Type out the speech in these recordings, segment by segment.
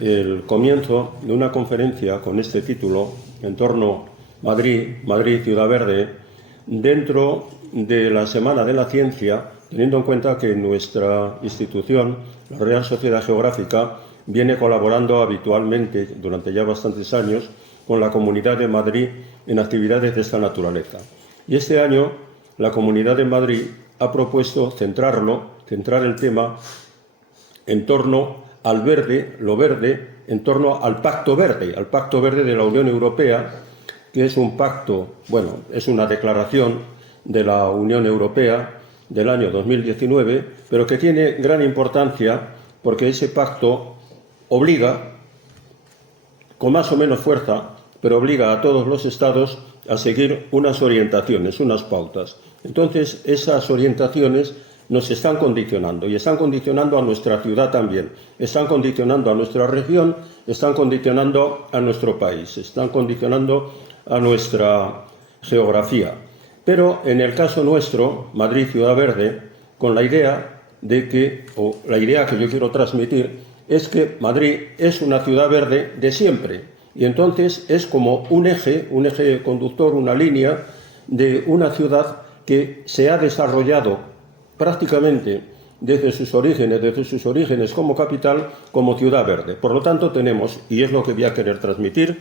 el comienzo de una conferencia con este título en torno a Madrid, Ciudad Verde, dentro de la Semana de la Ciencia, teniendo en cuenta que nuestra institución, la Real Sociedad Geográfica, viene colaborando habitualmente durante ya bastantes años con la Comunidad de Madrid en actividades de esta naturaleza. Y este año la Comunidad de Madrid ha propuesto centrar el tema en torno al verde, lo verde, en torno al Pacto Verde de la Unión Europea, que es un pacto, bueno, es una declaración de la Unión Europea del año 2019, pero que tiene gran importancia porque ese pacto obliga, con más o menos fuerza, pero obliga a todos los Estados a seguir unas orientaciones, unas pautas. Entonces, esas orientaciones nos están condicionando y están condicionando a nuestra ciudad también, están condicionando a nuestra región, están condicionando a nuestro país, están condicionando a nuestra geografía. Pero en el caso nuestro, Madrid, Ciudad Verde, con la idea de que, o la idea que yo quiero transmitir, es que Madrid es una ciudad verde de siempre. Y entonces es como un eje conductor, una línea de una ciudad que se ha desarrollado prácticamente desde sus orígenes como capital, como ciudad verde. Por lo tanto tenemos, y es lo que voy a querer transmitir,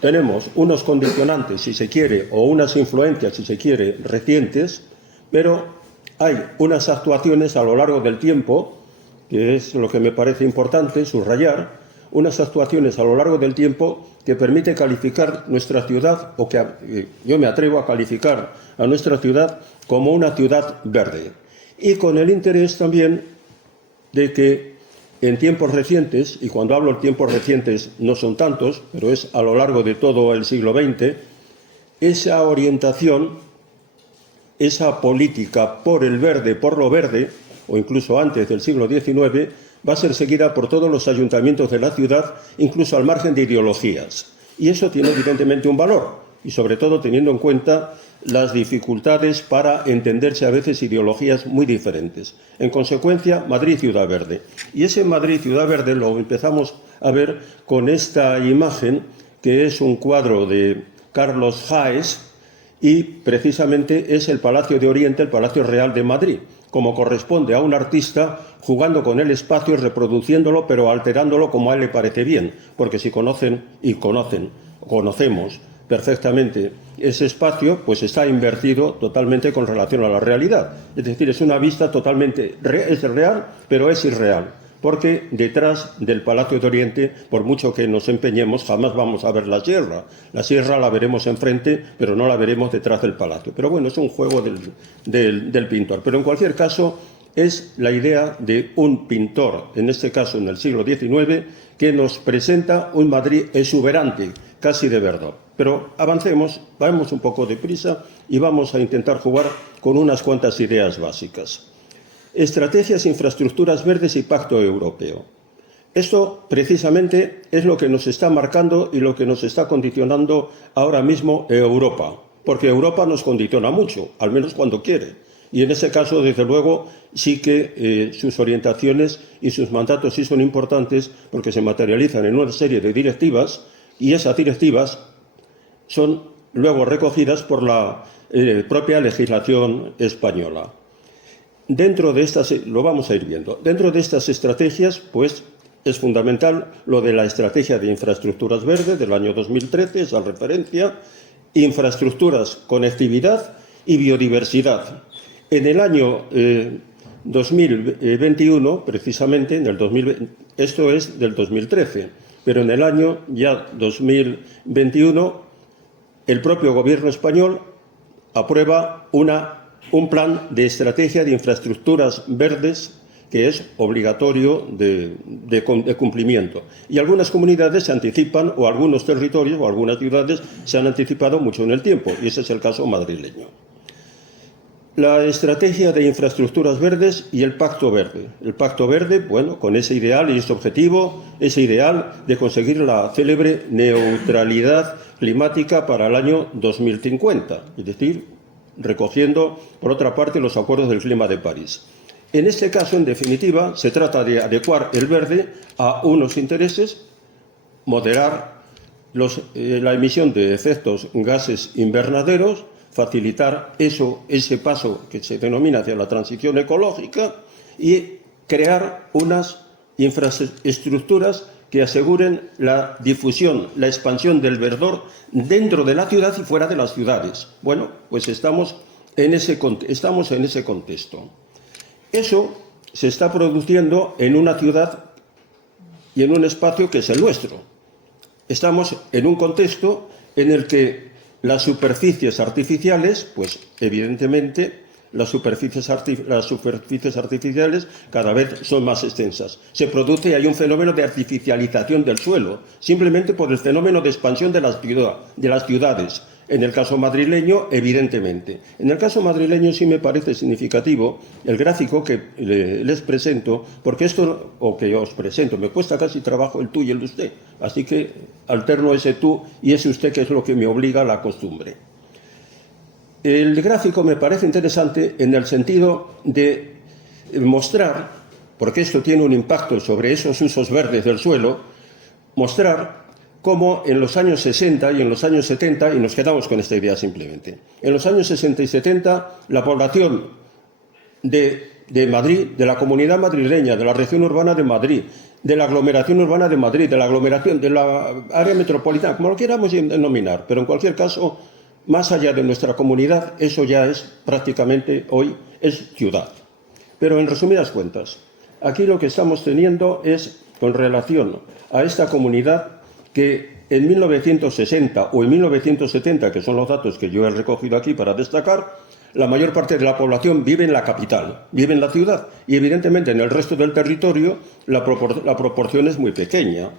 tenemos unos condicionantes, si se quiere, o unas influencias, si se quiere, recientes, pero hay unas actuaciones a lo largo del tiempo, que es lo que me parece importante subrayar, unas actuaciones a lo largo del tiempo que permite calificar nuestra ciudad, o que yo me atrevo a calificar a nuestra ciudad como una ciudad verde. Y con el interés también de que en tiempos recientes, y cuando hablo de tiempos recientes no son tantos, pero es a lo largo de todo el siglo XX, esa orientación, esa política por el verde, por lo verde, o incluso antes del siglo XIX, va a ser seguida por todos los ayuntamientos de la ciudad, incluso al margen de ideologías. Y eso tiene evidentemente un valor, y sobre todo teniendo en cuenta las dificultades para entenderse a veces ideologías muy diferentes. En consecuencia, Madrid, Ciudad Verde. Y ese Madrid, Ciudad Verde lo empezamos a ver con esta imagen, que es un cuadro de Carlos Haes, y precisamente es el Palacio de Oriente, el Palacio Real de Madrid, como corresponde a un artista jugando con el espacio, reproduciéndolo, pero alterándolo como a él le parece bien, porque si conocemos perfectamente ese espacio, pues está invertido totalmente con relación a la realidad. Es decir, es una vista totalmente es real, pero es irreal, porque detrás del Palacio de Oriente, por mucho que nos empeñemos, jamás vamos a ver la sierra. La sierra la veremos enfrente, pero no la veremos detrás del palacio. Pero bueno, es un juego del pintor. Pero en cualquier caso, es la idea de un pintor, en este caso en el siglo XIX, que nos presenta un Madrid exuberante, casi de verdad. Pero avancemos, vamos un poco deprisa y vamos a intentar jugar con unas cuantas ideas básicas. Estrategias, infraestructuras verdes y pacto europeo. Esto precisamente es lo que nos está marcando y lo que nos está condicionando ahora mismo Europa, porque Europa nos condiciona mucho, al menos cuando quiere. Y en ese caso, desde luego, sí que sus orientaciones y sus mandatos sí son importantes porque se materializan en una serie de directivas y esas directivas son luego recogidas por la propia legislación española. Dentro de estas, lo vamos a ir viendo, dentro de estas estrategias, pues es fundamental lo de la estrategia de infraestructuras verdes del año 2013, esa referencia, infraestructuras, conectividad y biodiversidad. En el año 2021, precisamente, esto es del 2013, pero en el año ya 2021, el propio gobierno español aprueba un plan de estrategia de infraestructuras verdes que es obligatorio de cumplimiento. Y algunas comunidades se anticipan, o algunos territorios o algunas ciudades se han anticipado mucho en el tiempo, y ese es el caso madrileño. La estrategia de infraestructuras verdes y el Pacto Verde. El Pacto Verde, bueno, con ese ideal y ese objetivo, ese ideal de conseguir la célebre neutralidad climática para el año 2050, es decir, recogiendo, por otra parte, los acuerdos del clima de París. En este caso, en definitiva, se trata de adecuar el verde a unos intereses, moderar la emisión de efectos gases invernaderos, facilitar ese paso que se denomina hacia la transición ecológica y crear unas infraestructuras que aseguren la difusión, la expansión del verdor dentro de la ciudad y fuera de las ciudades. Bueno, pues estamos en ese contexto. Eso se está produciendo en una ciudad y en un espacio que es el nuestro. Estamos en un contexto en el que las superficies artificiales, pues evidentemente las superficies artificiales cada vez son más extensas. Se produce y hay un fenómeno de artificialización del suelo, simplemente por el fenómeno de expansión de las ciudades. En el caso madrileño, evidentemente. En el caso madrileño sí me parece significativo el gráfico que les presento, porque esto, o que os presento, me cuesta casi trabajo el tú y el de usted, así que alterno ese tú y ese usted, que es lo que me obliga a la costumbre. El gráfico me parece interesante en el sentido de mostrar, porque esto tiene un impacto sobre esos usos verdes del suelo, mostrar cómo en los años 60 y en los años 70, y nos quedamos con esta idea simplemente, en los años 60 y 70 la población de Madrid, de la comunidad madrileña, de la región urbana de Madrid, de la aglomeración urbana de Madrid, de la aglomeración de la área metropolitana, como lo queramos denominar, pero en cualquier caso, más allá de nuestra comunidad, eso ya es prácticamente hoy es ciudad. Pero en resumidas cuentas, aquí lo que estamos teniendo es, con relación a esta comunidad, que en 1960 o en 1970, que son los datos que yo he recogido aquí para destacar, la mayor parte de la población vive en la capital, vive en la ciudad, y evidentemente en el resto del territorio la proporción es muy pequeña.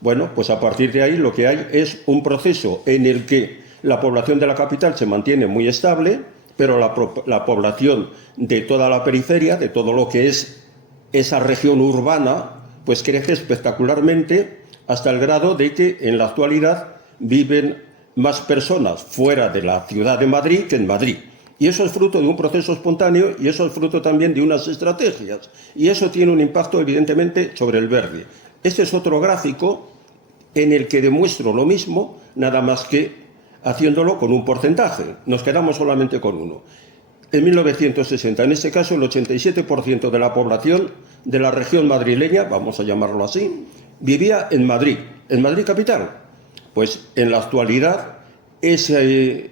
Bueno, pues a partir de ahí lo que hay es un proceso en el que la población de la capital se mantiene muy estable, pero la población de toda la periferia, de todo lo que es esa región urbana, pues crece espectacularmente, hasta el grado de que en la actualidad viven más personas fuera de la ciudad de Madrid que en Madrid. Y eso es fruto de un proceso espontáneo y eso es fruto también de unas estrategias. Y eso tiene un impacto evidentemente sobre el verde. Este es otro gráfico en el que demuestro lo mismo, nada más que haciéndolo con un porcentaje. Nos quedamos solamente con uno. En 1960, en este caso, el 87% de la población de la región madrileña, vamos a llamarlo así, vivía en Madrid capital. Pues en la actualidad ese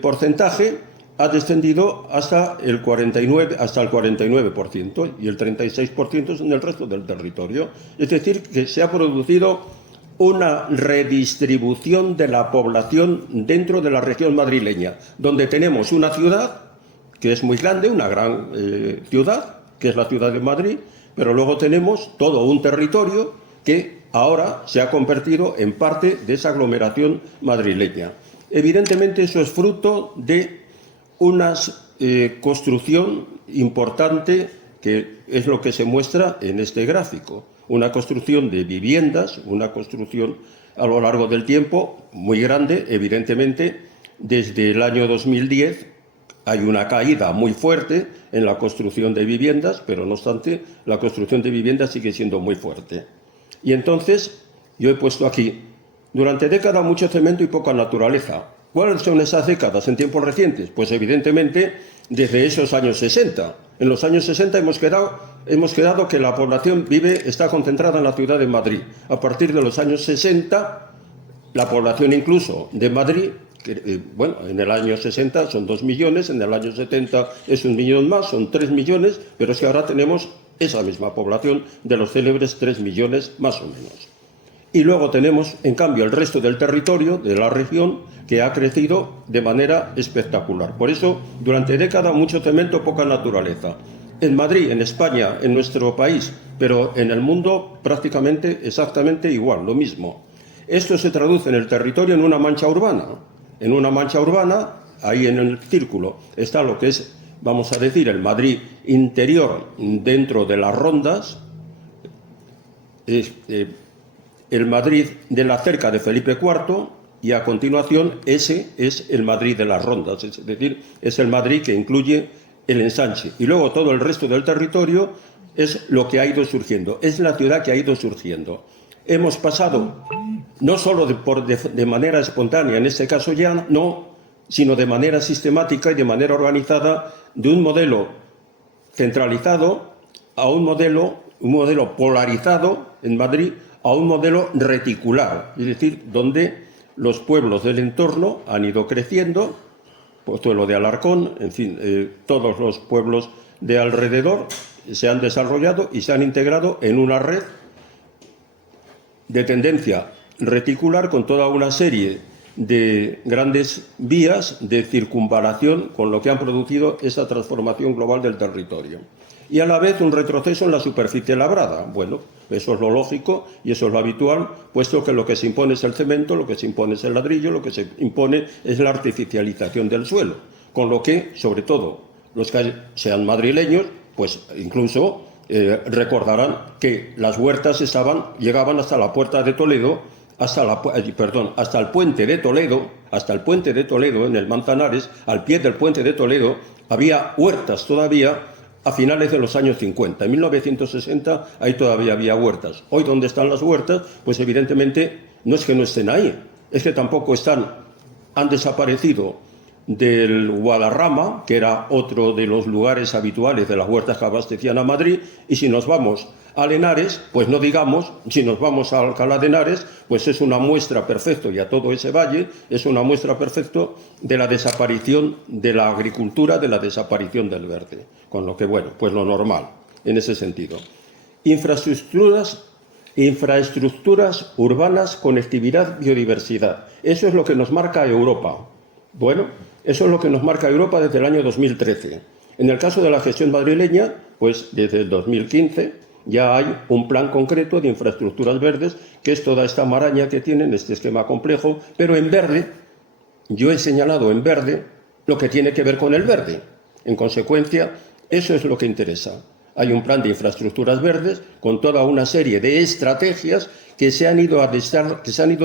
porcentaje ha descendido hasta el 49% y el 36% es en el resto del territorio. Es decir, que se ha producido una redistribución de la población dentro de la región madrileña, donde tenemos una ciudad que es muy grande, una gran ciudad, que es la ciudad de Madrid, pero luego tenemos todo un territorio que ahora se ha convertido en parte de esa aglomeración madrileña. Evidentemente eso es fruto de una construcción importante, que es lo que se muestra en este gráfico. Una construcción de viviendas, una construcción a lo largo del tiempo muy grande. Evidentemente, desde el año 2010 hay una caída muy fuerte en la construcción de viviendas, pero no obstante, la construcción de viviendas sigue siendo muy fuerte. Y entonces, yo he puesto aquí, durante décadas mucho cemento y poca naturaleza. ¿Cuáles son esas décadas en tiempos recientes? Pues evidentemente desde esos años 60. En los años 60 hemos quedado que la población está concentrada en la ciudad de Madrid. A partir de los años 60, la población incluso de Madrid, en el año 60 son 2 millones, en el año 70 es 1 millón más, son 3 millones, pero es que ahora tenemos esa misma población de los célebres 3 millones más o menos. Y luego tenemos, en cambio, el resto del territorio de la región que ha crecido de manera espectacular. Por eso, durante décadas, mucho cemento, poca naturaleza. En Madrid, en España, en nuestro país, pero en el mundo prácticamente exactamente igual, lo mismo. Esto se traduce en el territorio en una mancha urbana. En una mancha urbana, ahí en el círculo, está lo que es, vamos a decir, el Madrid interior dentro de las rondas, el Madrid de la cerca de Felipe IV, y a continuación ese es el Madrid de las rondas, es decir, es el Madrid que incluye el ensanche. Y luego todo el resto del territorio es lo que ha ido surgiendo, es la ciudad que ha ido surgiendo. Hemos pasado, no solo de manera espontánea, en este caso ya no, sino de manera sistemática y de manera organizada, de un modelo centralizado a un modelo polarizado en Madrid, a un modelo reticular, es decir, donde los pueblos del entorno han ido creciendo, Pozuelo de Alarcón, en fin, todos los pueblos de alrededor se han desarrollado y se han integrado en una red de tendencia reticular con toda una serie de grandes vías de circunvalación, con lo que han producido esa transformación global del territorio. Y a la vez un retroceso en la superficie labrada. Bueno, eso es lo lógico y eso es lo habitual, puesto que lo que se impone es el cemento, lo que se impone es el ladrillo, lo que se impone es la artificialización del suelo. Con lo que, sobre todo, los que sean madrileños, pues incluso recordarán que las huertas llegaban hasta la Puerta de Toledo, hasta el puente de Toledo, en el Manzanares, al pie del puente de Toledo, había huertas todavía a finales de los años 50. En 1960 ahí todavía había huertas. Hoy, ¿dónde están las huertas? Pues evidentemente no es que no estén ahí, es que tampoco han desaparecido del Guadarrama, que era otro de los lugares habituales de las huertas que abastecían a Madrid, y si nos vamos a Henares, pues no digamos, si nos vamos a Alcalá de Henares, pues es una muestra perfecta, y a todo ese valle es una muestra perfecta de la desaparición de la agricultura, de la desaparición del verde. Con lo que, bueno, pues lo normal, en ese sentido. Infraestructuras urbanas, conectividad, biodiversidad. Eso es lo que nos marca Europa. Bueno, eso es lo que nos marca Europa desde el año 2013. En el caso de la gestión madrileña, pues desde el 2015 ya hay un plan concreto de infraestructuras verdes, que es toda esta maraña que tienen, este esquema complejo, pero en verde. Yo he señalado en verde lo que tiene que ver con el verde. En consecuencia, eso es lo que interesa. Hay un plan de infraestructuras verdes con toda una serie de estrategias que se han ido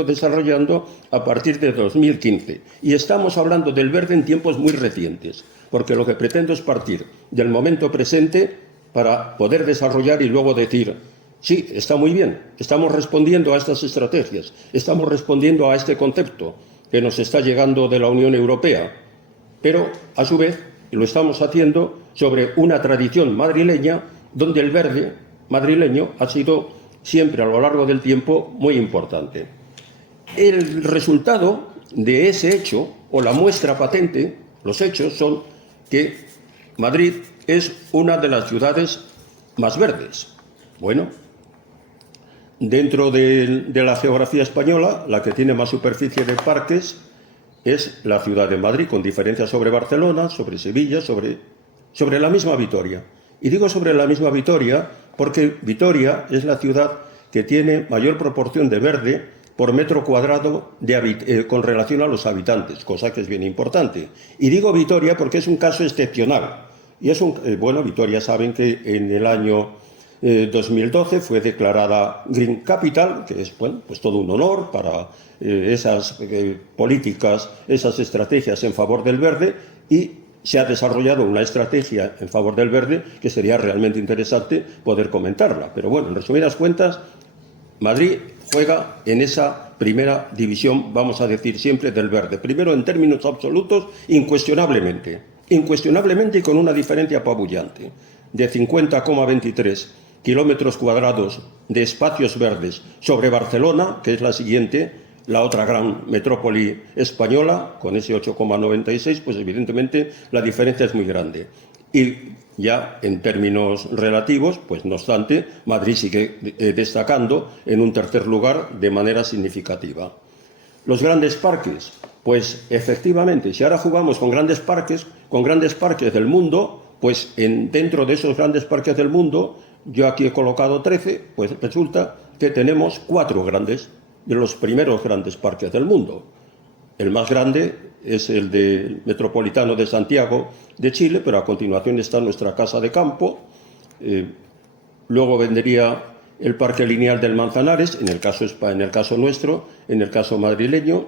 desarrollando a partir de 2015. Y estamos hablando del verde en tiempos muy recientes, porque lo que pretendo es partir del momento presente para poder desarrollar y luego decir, sí, está muy bien, estamos respondiendo a estas estrategias, estamos respondiendo a este concepto que nos está llegando de la Unión Europea, pero a su vez lo estamos haciendo sobre una tradición madrileña donde el verde madrileño ha sido siempre a lo largo del tiempo muy importante. El resultado de ese hecho, o la muestra patente, los hechos son que Madrid es una de las ciudades más verdes. Bueno, dentro de la geografía española, la que tiene más superficie de parques es la ciudad de Madrid, con diferencias sobre Barcelona, sobre Sevilla, sobre la misma Vitoria. Y digo sobre la misma Vitoria porque Vitoria es la ciudad que tiene mayor proporción de verde por metro cuadrado con relación a los habitantes, cosa que es bien importante. Y digo Vitoria porque es un caso excepcional. Y es Vitoria, saben que en el año 2012 fue declarada Green Capital, que es pues todo un honor para esas políticas, esas estrategias en favor del verde, y se ha desarrollado una estrategia en favor del verde que sería realmente interesante poder comentarla. Pero bueno, en resumidas cuentas, Madrid juega en esa primera división, vamos a decir siempre, del verde. Primero, en términos absolutos, incuestionablemente y con una diferencia apabullante, de 50,23 kilómetros cuadrados de espacios verdes sobre Barcelona, que es la siguiente, la otra gran metrópoli española, con ese 8,96, pues evidentemente la diferencia es muy grande. Y ya en términos relativos, pues no obstante, Madrid sigue destacando en un tercer lugar de manera significativa. Los grandes parques, pues efectivamente, si ahora jugamos con grandes parques del mundo, pues dentro de esos grandes parques del mundo, yo aquí he colocado 13, pues resulta que tenemos 4 grandes, de los primeros grandes parques del mundo. El más grande es el Metropolitano de Santiago de Chile, pero a continuación está nuestra Casa de Campo. Luego vendría el Parque Lineal del Manzanares, en el caso nuestro, en el caso madrileño,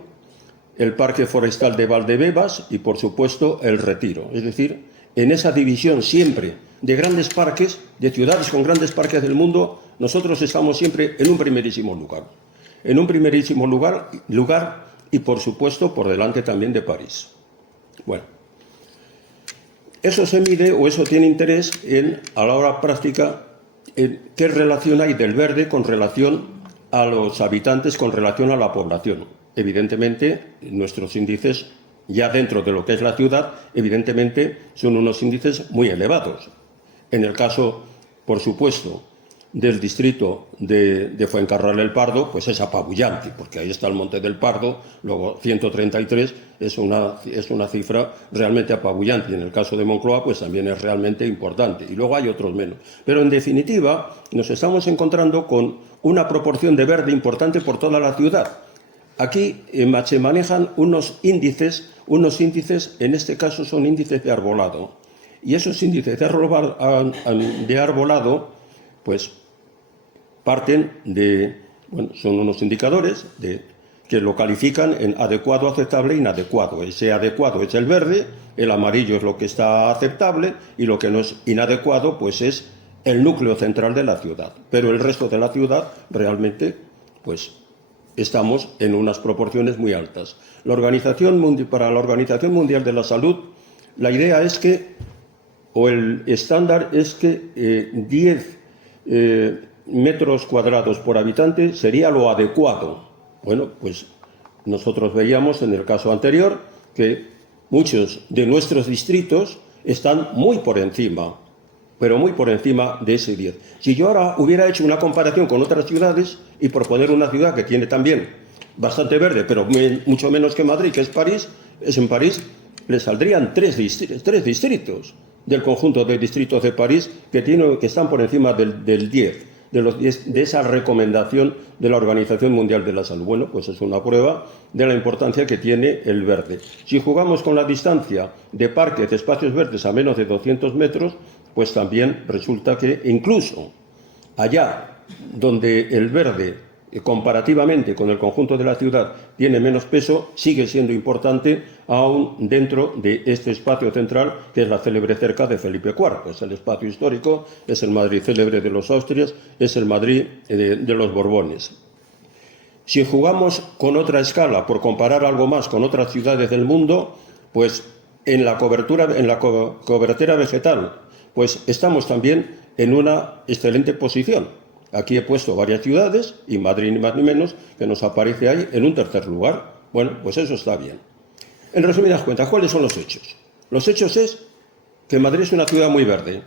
el Parque Forestal de Valdebebas y, por supuesto, el Retiro. Es decir, en esa división siempre de grandes parques, de ciudades con grandes parques del mundo, nosotros estamos siempre en un primerísimo lugar. En un primerísimo lugar y, por supuesto, por delante también de París. Bueno, eso se mide o eso tiene interés a la hora práctica, en qué relación hay del verde con relación a los habitantes, con relación a la población. Evidentemente, nuestros índices, ya dentro de lo que es la ciudad, evidentemente son unos índices muy elevados. En el caso, por supuesto, del distrito de Fuencarral el Pardo, pues es apabullante, porque ahí está el Monte del Pardo, luego 133 es una cifra realmente apabullante, y en el caso de Moncloa pues también es realmente importante, y luego hay otros menos. Pero en definitiva nos estamos encontrando con una proporción de verde importante por toda la ciudad. Aquí se manejan unos índices, en este caso son índices de arbolado, y esos índices de arbolado pues parten son unos indicadores que lo califican en adecuado, aceptable e inadecuado. Ese adecuado es el verde, el amarillo es lo que está aceptable y lo que no es inadecuado pues es el núcleo central de la ciudad. Pero el resto de la ciudad realmente pues estamos en unas proporciones muy altas. Para la Organización Mundial de la Salud, la idea es que, o el estándar es que 10 metros cuadrados por habitante sería lo adecuado. Bueno, pues nosotros veíamos en el caso anterior que muchos de nuestros distritos están muy por encima, pero muy por encima de ese 10. Si yo ahora hubiera hecho una comparación con otras ciudades, y por poner una ciudad que tiene también bastante verde, pero mucho menos que Madrid, que es París, en París le saldrían tres distritos del conjunto de distritos de París que están por encima del 10. De esa recomendación de la Organización Mundial de la Salud. Bueno, pues es una prueba de la importancia que tiene el verde. Si jugamos con la distancia de parques, de espacios verdes a menos de 200 metros, pues también resulta que incluso allá donde el verde comparativamente con el conjunto de la ciudad tiene menos peso, sigue siendo importante aún dentro de este espacio central que es la célebre cerca de Felipe IV. Es el espacio histórico, es el Madrid célebre de los Austrias, es el Madrid de los Borbones. Si jugamos con otra escala, por comparar algo más con otras ciudades del mundo, pues en la cobertura vegetal, pues estamos también en una excelente posición. Aquí he puesto varias ciudades, y Madrid ni más ni menos, que nos aparece ahí en un tercer lugar. Bueno, pues eso está bien. En resumidas cuentas, ¿cuáles son los hechos? Los hechos es que Madrid es una ciudad muy verde.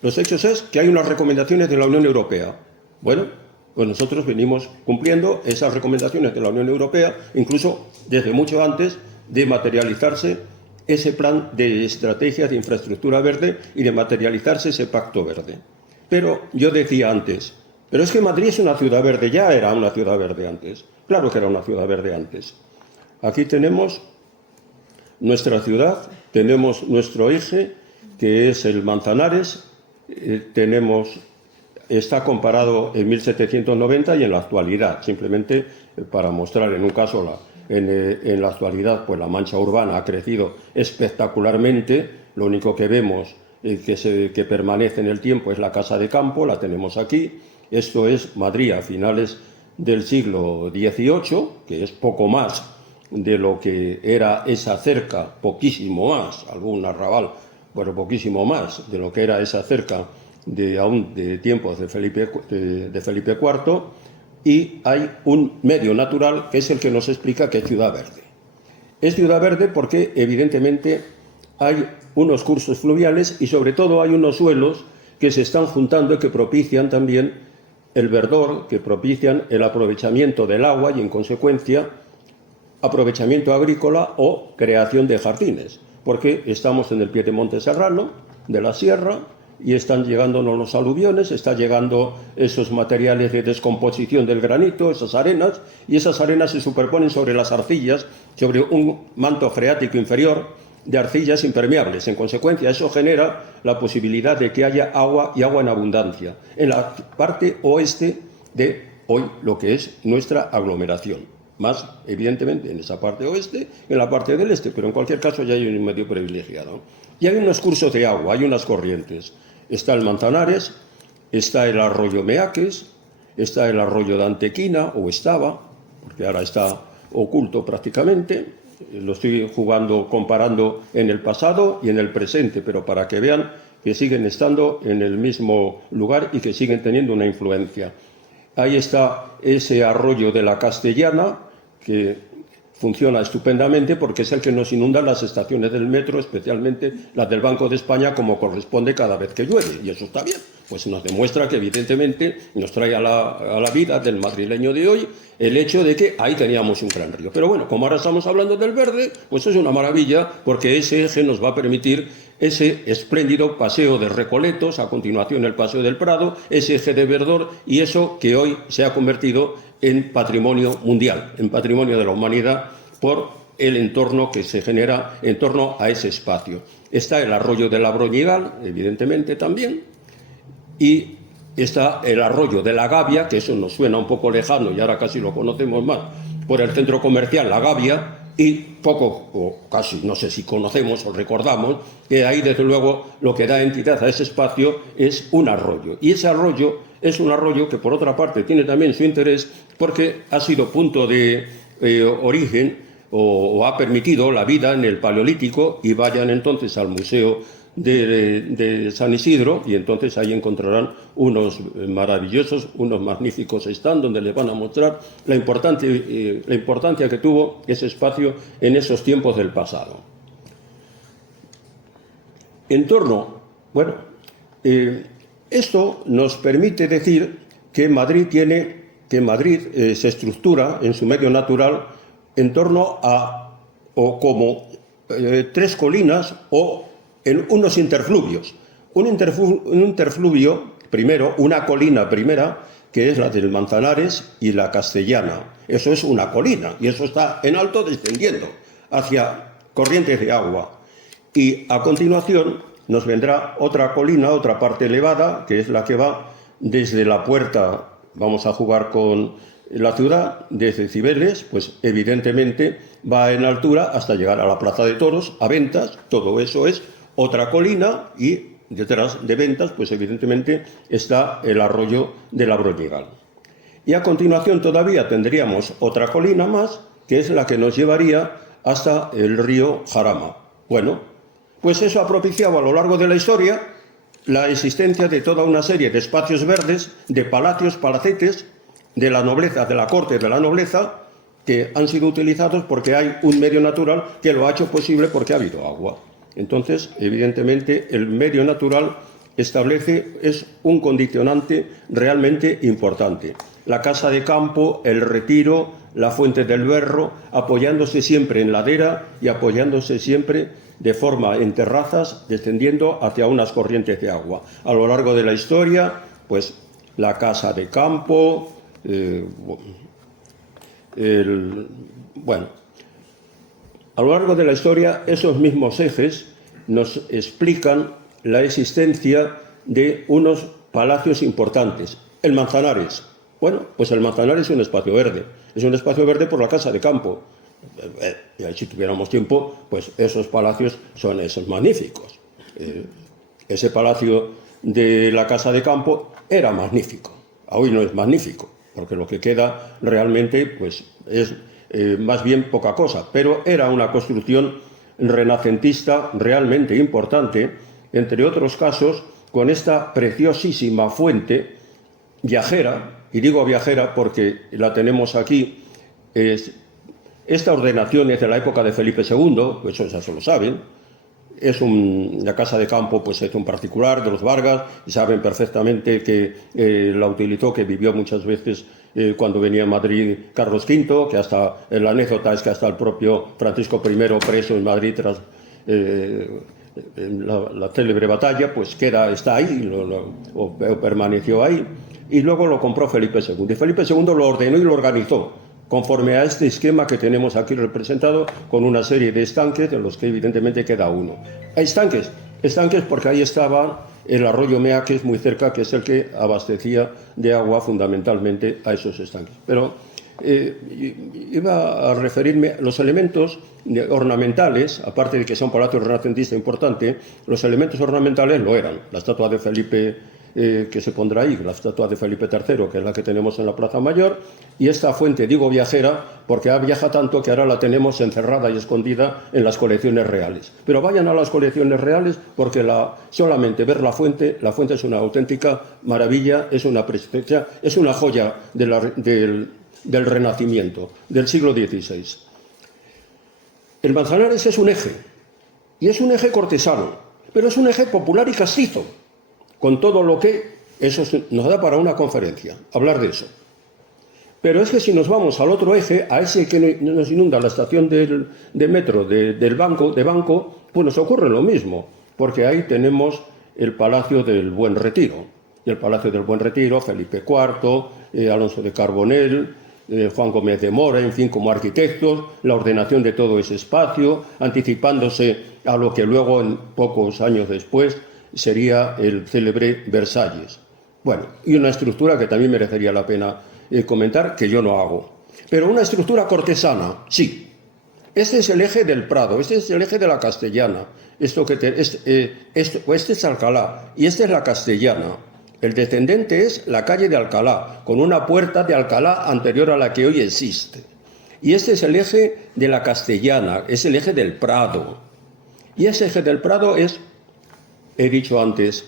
Los hechos es que hay unas recomendaciones de la Unión Europea. Bueno, pues nosotros venimos cumpliendo esas recomendaciones de la Unión Europea, incluso desde mucho antes de materializarse ese plan de estrategia de infraestructura verde y de materializarse ese pacto verde. Pero yo decía antes, pero es que Madrid es una ciudad verde, ya era una ciudad verde antes. Claro que era una ciudad verde antes. Aquí tenemos nuestra ciudad, tenemos nuestro eje, que es el Manzanares, está comparado en 1790 y en la actualidad, simplemente para mostrar en un caso en la actualidad, pues la mancha urbana ha crecido espectacularmente. Lo único que vemos que permanece en el tiempo es la Casa de Campo, la tenemos aquí. Esto es Madrid a finales del siglo XVIII, que es poco más de lo que era esa cerca, poquísimo más, algún arrabal, pero poquísimo más de lo que era esa cerca de tiempos de Felipe IV, y hay un medio natural que es el que nos explica que es ciudad verde. Es ciudad verde porque evidentemente hay unos cursos fluviales y sobre todo hay unos suelos que se están juntando y que propician también el verdor, que propician el aprovechamiento del agua y en consecuencia aprovechamiento agrícola o creación de jardines, porque estamos en el piedemonte serrano de la sierra y están llegándonos los aluviones, están llegando esos materiales de descomposición del granito, esas arenas, y esas arenas se superponen sobre las arcillas, sobre un manto freático inferior de arcillas impermeables. En consecuencia, eso genera la posibilidad de que haya agua y agua en abundancia en la parte oeste de hoy lo que es nuestra aglomeración. Más, evidentemente, en esa parte oeste que en la parte del este, pero en cualquier caso ya hay un medio privilegiado. Y hay unos cursos de agua, hay unas corrientes. Está el Manzanares, está el arroyo Meaques, está el arroyo de Antequina, o estaba, porque ahora está oculto prácticamente. Lo estoy comparando en el pasado y en el presente, pero para que vean que siguen estando en el mismo lugar y que siguen teniendo una influencia. Ahí está ese arroyo de la Castellana, que funciona estupendamente porque es el que nos inunda las estaciones del metro, especialmente las del Banco de España, como corresponde cada vez que llueve, y eso está bien. Pues nos demuestra que evidentemente nos trae a la vida del madrileño de hoy el hecho de que ahí teníamos un gran río. Pero bueno, como ahora estamos hablando del verde, pues es una maravilla porque ese eje nos va a permitir ese espléndido paseo de Recoletos, a continuación el paseo del Prado, ese eje de verdor y eso que hoy se ha convertido en patrimonio mundial, en patrimonio de la humanidad por el entorno que se genera en torno a ese espacio. Está el arroyo de la Broñigal, evidentemente también, y está el arroyo de la Gavia, que eso nos suena un poco lejano y ahora casi lo conocemos más, por el centro comercial La Gavia, y poco, o casi, no sé si conocemos o recordamos, que ahí desde luego lo que da entidad a ese espacio es un arroyo. Y ese arroyo es un arroyo que por otra parte tiene también su interés porque ha sido punto de origen o ha permitido la vida en el Paleolítico, y vayan entonces al Museo de San Isidro y entonces ahí encontrarán unos maravillosos, unos magníficos stands donde les van a mostrar la importancia que tuvo ese espacio en esos tiempos del pasado. En torno, bueno, esto nos permite decir que Madrid se estructura en su medio natural en torno a o como tres colinas o en unos interfluvios. Un interfluvio, primero, una colina primera, que es la del Manzanares y la Castellana. Eso es una colina, y eso está en alto descendiendo hacia corrientes de agua. Y a continuación nos vendrá otra colina, otra parte elevada, que es la que va desde la puerta, vamos a jugar con la ciudad, desde Cibeles, pues evidentemente va en altura hasta llegar a la Plaza de Toros, a Ventas. Todo eso es otra colina, y detrás de Ventas, pues evidentemente está el arroyo de la Broñigal. Y a continuación todavía tendríamos otra colina más, que es la que nos llevaría hasta el río Jarama. Bueno, pues eso ha propiciado a lo largo de la historia la existencia de toda una serie de espacios verdes, de palacios, palacetes, de la nobleza, de la corte de la nobleza, que han sido utilizados porque hay un medio natural que lo ha hecho posible porque ha habido agua. Entonces, evidentemente, el medio natural es un condicionante realmente importante. La casa de campo, el retiro, la fuente del Berro, apoyándose siempre en ladera y apoyándose siempre de forma en terrazas, descendiendo hacia unas corrientes de agua. A lo largo de la historia, pues la casa de campo, a lo largo de la historia, esos mismos ejes nos explican la existencia de unos palacios importantes. El Manzanares. Bueno, pues el Manzanares es un espacio verde. Es un espacio verde por la casa de campo. Y ahí, si tuviéramos tiempo, pues esos palacios son esos magníficos. Ese palacio de la casa de campo era magnífico. Hoy no es magnífico, porque lo que queda realmente pues es más bien poca cosa, pero era una construcción renacentista realmente importante, entre otros casos, con esta preciosísima fuente viajera, y digo viajera porque la tenemos aquí. Esta ordenación es de la época de Felipe II, eso ya se lo saben. La casa de campo pues es un particular de los Vargas, y saben perfectamente que la utilizó, que vivió muchas veces cuando venía a Madrid Carlos V, que hasta la anécdota es que hasta el propio Francisco I, preso en Madrid tras la célebre batalla, pues está ahí, o permaneció ahí, y luego lo compró Felipe II. Y Felipe II lo ordenó y lo organizó conforme a este esquema que tenemos aquí representado, con una serie de estanques, de los que evidentemente queda uno. Hay estanques porque ahí estaba el arroyo Meaques muy cerca, que es el que abastecía de agua fundamentalmente a esos estanques. Pero iba a referirme a los elementos ornamentales, aparte de que sea un palacio renacentista importante, los elementos ornamentales lo eran. La estatua de Felipe que se pondrá ahí, la estatua de Felipe III, que es la que tenemos en la Plaza Mayor, y esta fuente, digo viajera, porque viaja tanto que ahora la tenemos encerrada y escondida en las colecciones reales. Pero vayan a las colecciones reales porque solamente ver la fuente es una auténtica maravilla, es una presencia, es una joya del Renacimiento, del siglo XVI. El Manzanares es un eje, y es un eje cortesano, pero es un eje popular y castizo, con todo lo que eso nos da para una conferencia, hablar de eso. Pero es que si nos vamos al otro eje, a ese que nos inunda la estación de metro de Banco, pues nos ocurre lo mismo, porque ahí tenemos el Palacio del Buen Retiro. Y el Palacio del Buen Retiro, Felipe IV, Alonso de Carbonell, Juan Gómez de Mora, en fin, como arquitectos, la ordenación de todo ese espacio, anticipándose a lo que luego, en pocos años después, sería el célebre Versalles. Bueno, y una estructura que también merecería la pena comentar, que yo no hago. Pero una estructura cortesana, sí. Este es el eje del Prado, este es el eje de la Castellana, este es Alcalá y esta es la Castellana. El descendente es la calle de Alcalá, con una puerta de Alcalá anterior a la que hoy existe. Y este es el eje de la Castellana, es el eje del Prado. Y ese eje del Prado es, he dicho antes,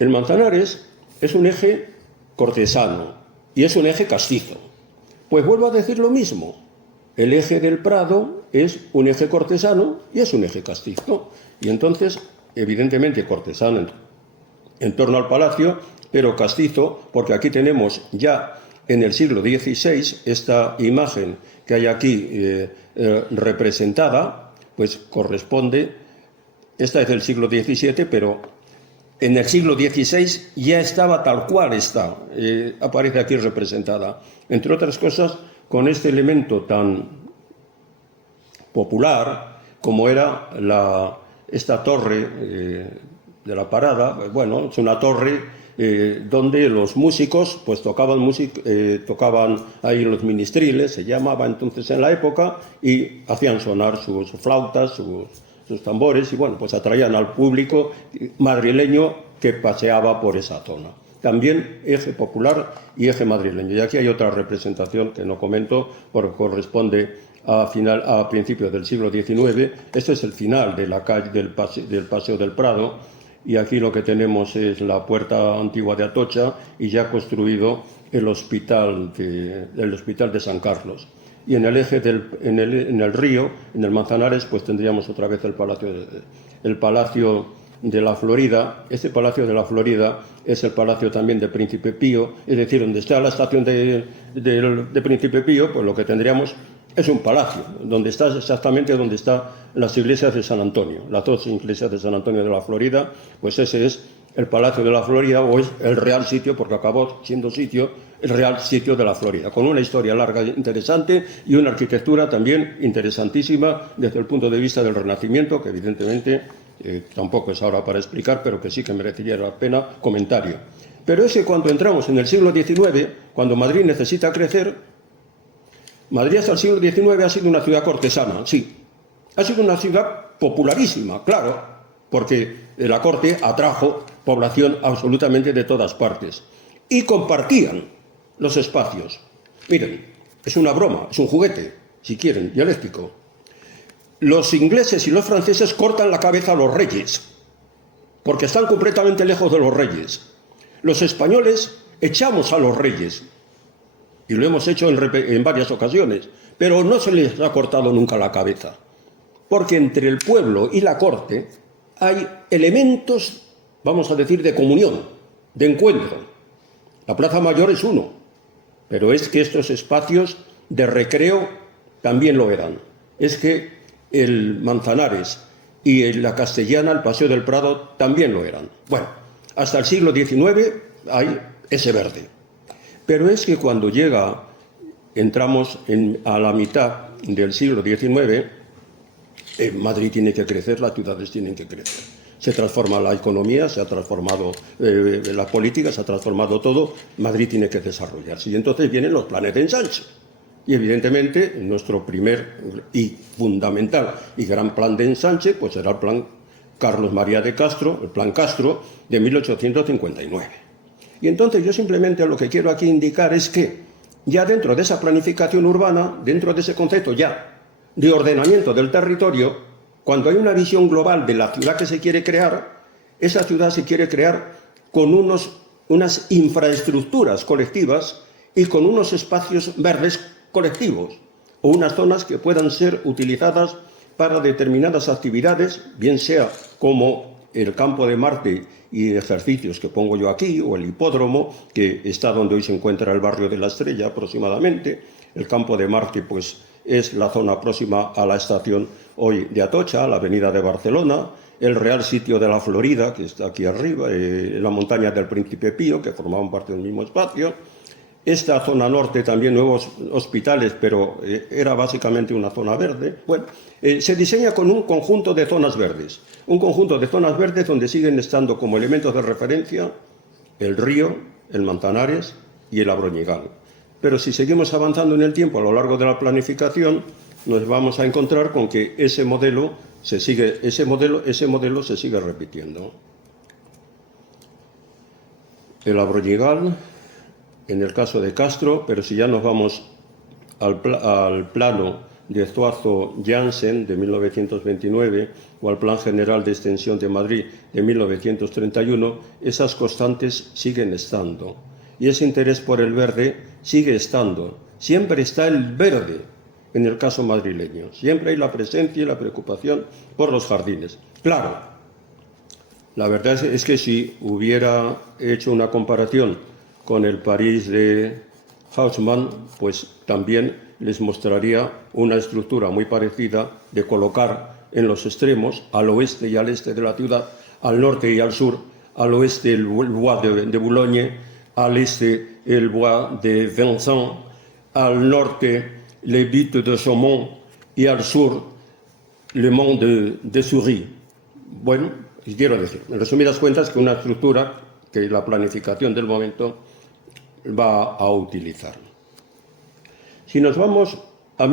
el Manzanares es un eje cortesano y es un eje castizo. Pues vuelvo a decir lo mismo. El eje del Prado es un eje cortesano y es un eje castizo. Y entonces, evidentemente, cortesano en torno al palacio, pero castizo, porque aquí tenemos ya en el siglo XVI esta imagen que hay aquí representada, pues corresponde, esta es del siglo XVII, pero en el siglo XVI ya estaba tal cual está, aparece aquí representada, entre otras cosas, con este elemento tan popular como era esta torre de la Parada. Bueno, es una torre donde los músicos pues tocaban ahí los ministriles, se llamaba entonces en la época, y hacían sonar sus flautas, sus tambores, y bueno, pues atraían al público madrileño que paseaba por esa zona. También eje popular y eje madrileño. Y aquí hay otra representación que no comento porque corresponde a principios del siglo XIX. Este es el final de la calle del Paseo del Prado, y aquí lo que tenemos es la puerta antigua de Atocha y ya construido el hospital de San Carlos. Y en el eje en el río, en el Manzanares, pues tendríamos otra vez el Palacio de la Florida. Este Palacio de la Florida es el palacio también de Príncipe Pío, es decir, donde está la estación de Príncipe Pío, pues lo que tendríamos es un palacio, donde está exactamente donde están las iglesias de San Antonio, las dos iglesias de San Antonio de la Florida, pues ese es el Palacio de la Florida, o es el real sitio, porque acabó siendo el real sitio de la Florida, con una historia larga e interesante y una arquitectura también interesantísima desde el punto de vista del Renacimiento, que evidentemente tampoco es ahora para explicar, pero que sí que merecería la pena comentario. Pero es que cuando entramos en el siglo XIX, cuando Madrid necesita crecer, Madrid hasta el siglo XIX ha sido una ciudad cortesana, sí. Ha sido una ciudad popularísima, claro, porque la corte atrajo población absolutamente de todas partes. Y compartían los espacios. Miren, es una broma, es un juguete, si quieren, dialéctico. Los ingleses y los franceses cortan la cabeza a los reyes, porque están completamente lejos de los reyes. Los españoles echamos a los reyes, y lo hemos hecho en varias ocasiones, pero no se les ha cortado nunca la cabeza, porque entre el pueblo y la corte hay elementos, vamos a decir, de comunión, de encuentro. La Plaza Mayor es uno, pero es que estos espacios de recreo también lo eran. Es que el Manzanares y la Castellana, el Paseo del Prado, también lo eran. Bueno, hasta el siglo XIX hay ese verde. Pero es que cuando entramos a la mitad del siglo XIX, Madrid tiene que crecer, las ciudades tienen que crecer. Se transforma la economía, se ha transformado la política, se ha transformado todo. Madrid tiene que desarrollarse. Y entonces vienen los planes de ensanche. Y evidentemente nuestro primer y fundamental y gran plan de ensanche pues será el plan Carlos María de Castro, el plan Castro de 1859. Y entonces yo simplemente lo que quiero aquí indicar es que ya dentro de esa planificación urbana, dentro de ese concepto ya de ordenamiento del territorio, cuando hay una visión global de la ciudad que se quiere crear, esa ciudad se quiere crear con unas infraestructuras colectivas y con unos espacios verdes colectivos o unas zonas que puedan ser utilizadas para determinadas actividades, bien sea como el campo de Marte y ejercicios que pongo yo aquí, o el hipódromo, que está donde hoy se encuentra el barrio de la Estrella aproximadamente. El campo de Marte pues es la zona próxima a la estación hoy de Atocha, la avenida de Barcelona, el Real Sitio de la Florida, que está aquí arriba, la montaña del Príncipe Pío, que formaban parte del mismo espacio. Esta zona norte también nuevos hospitales, pero era básicamente una zona verde. Bueno, se diseña con un conjunto de zonas verdes. Un conjunto de zonas verdes donde siguen estando como elementos de referencia el río, el Manzanares y el Abroñigal. Pero si seguimos avanzando en el tiempo a lo largo de la planificación, nos vamos a encontrar con que ese modelo se sigue repitiendo. El Abroñigal, en el caso de Castro, pero si ya nos vamos al plano de Zuazo-Jansen de 1929 o al Plan General de Extensión de Madrid de 1931, esas constantes siguen estando. Y ese interés por el verde sigue estando. Siempre está el verde en el caso madrileño. Siempre hay la presencia y la preocupación por los jardines. Claro, la verdad es que si hubiera hecho una comparación con el París de Haussmann, pues también les mostraría una estructura muy parecida de colocar en los extremos, al oeste y al este de la ciudad, al norte y al sur, al oeste el Bois de Boulogne, al este el Bois de Vincennes, al norte les Buttes de Chaumont y al sur Le Mont de Souris. Bueno, quiero decir, en resumidas cuentas, que una estructura que la planificación del momento va a utilizar. Si nos vamos a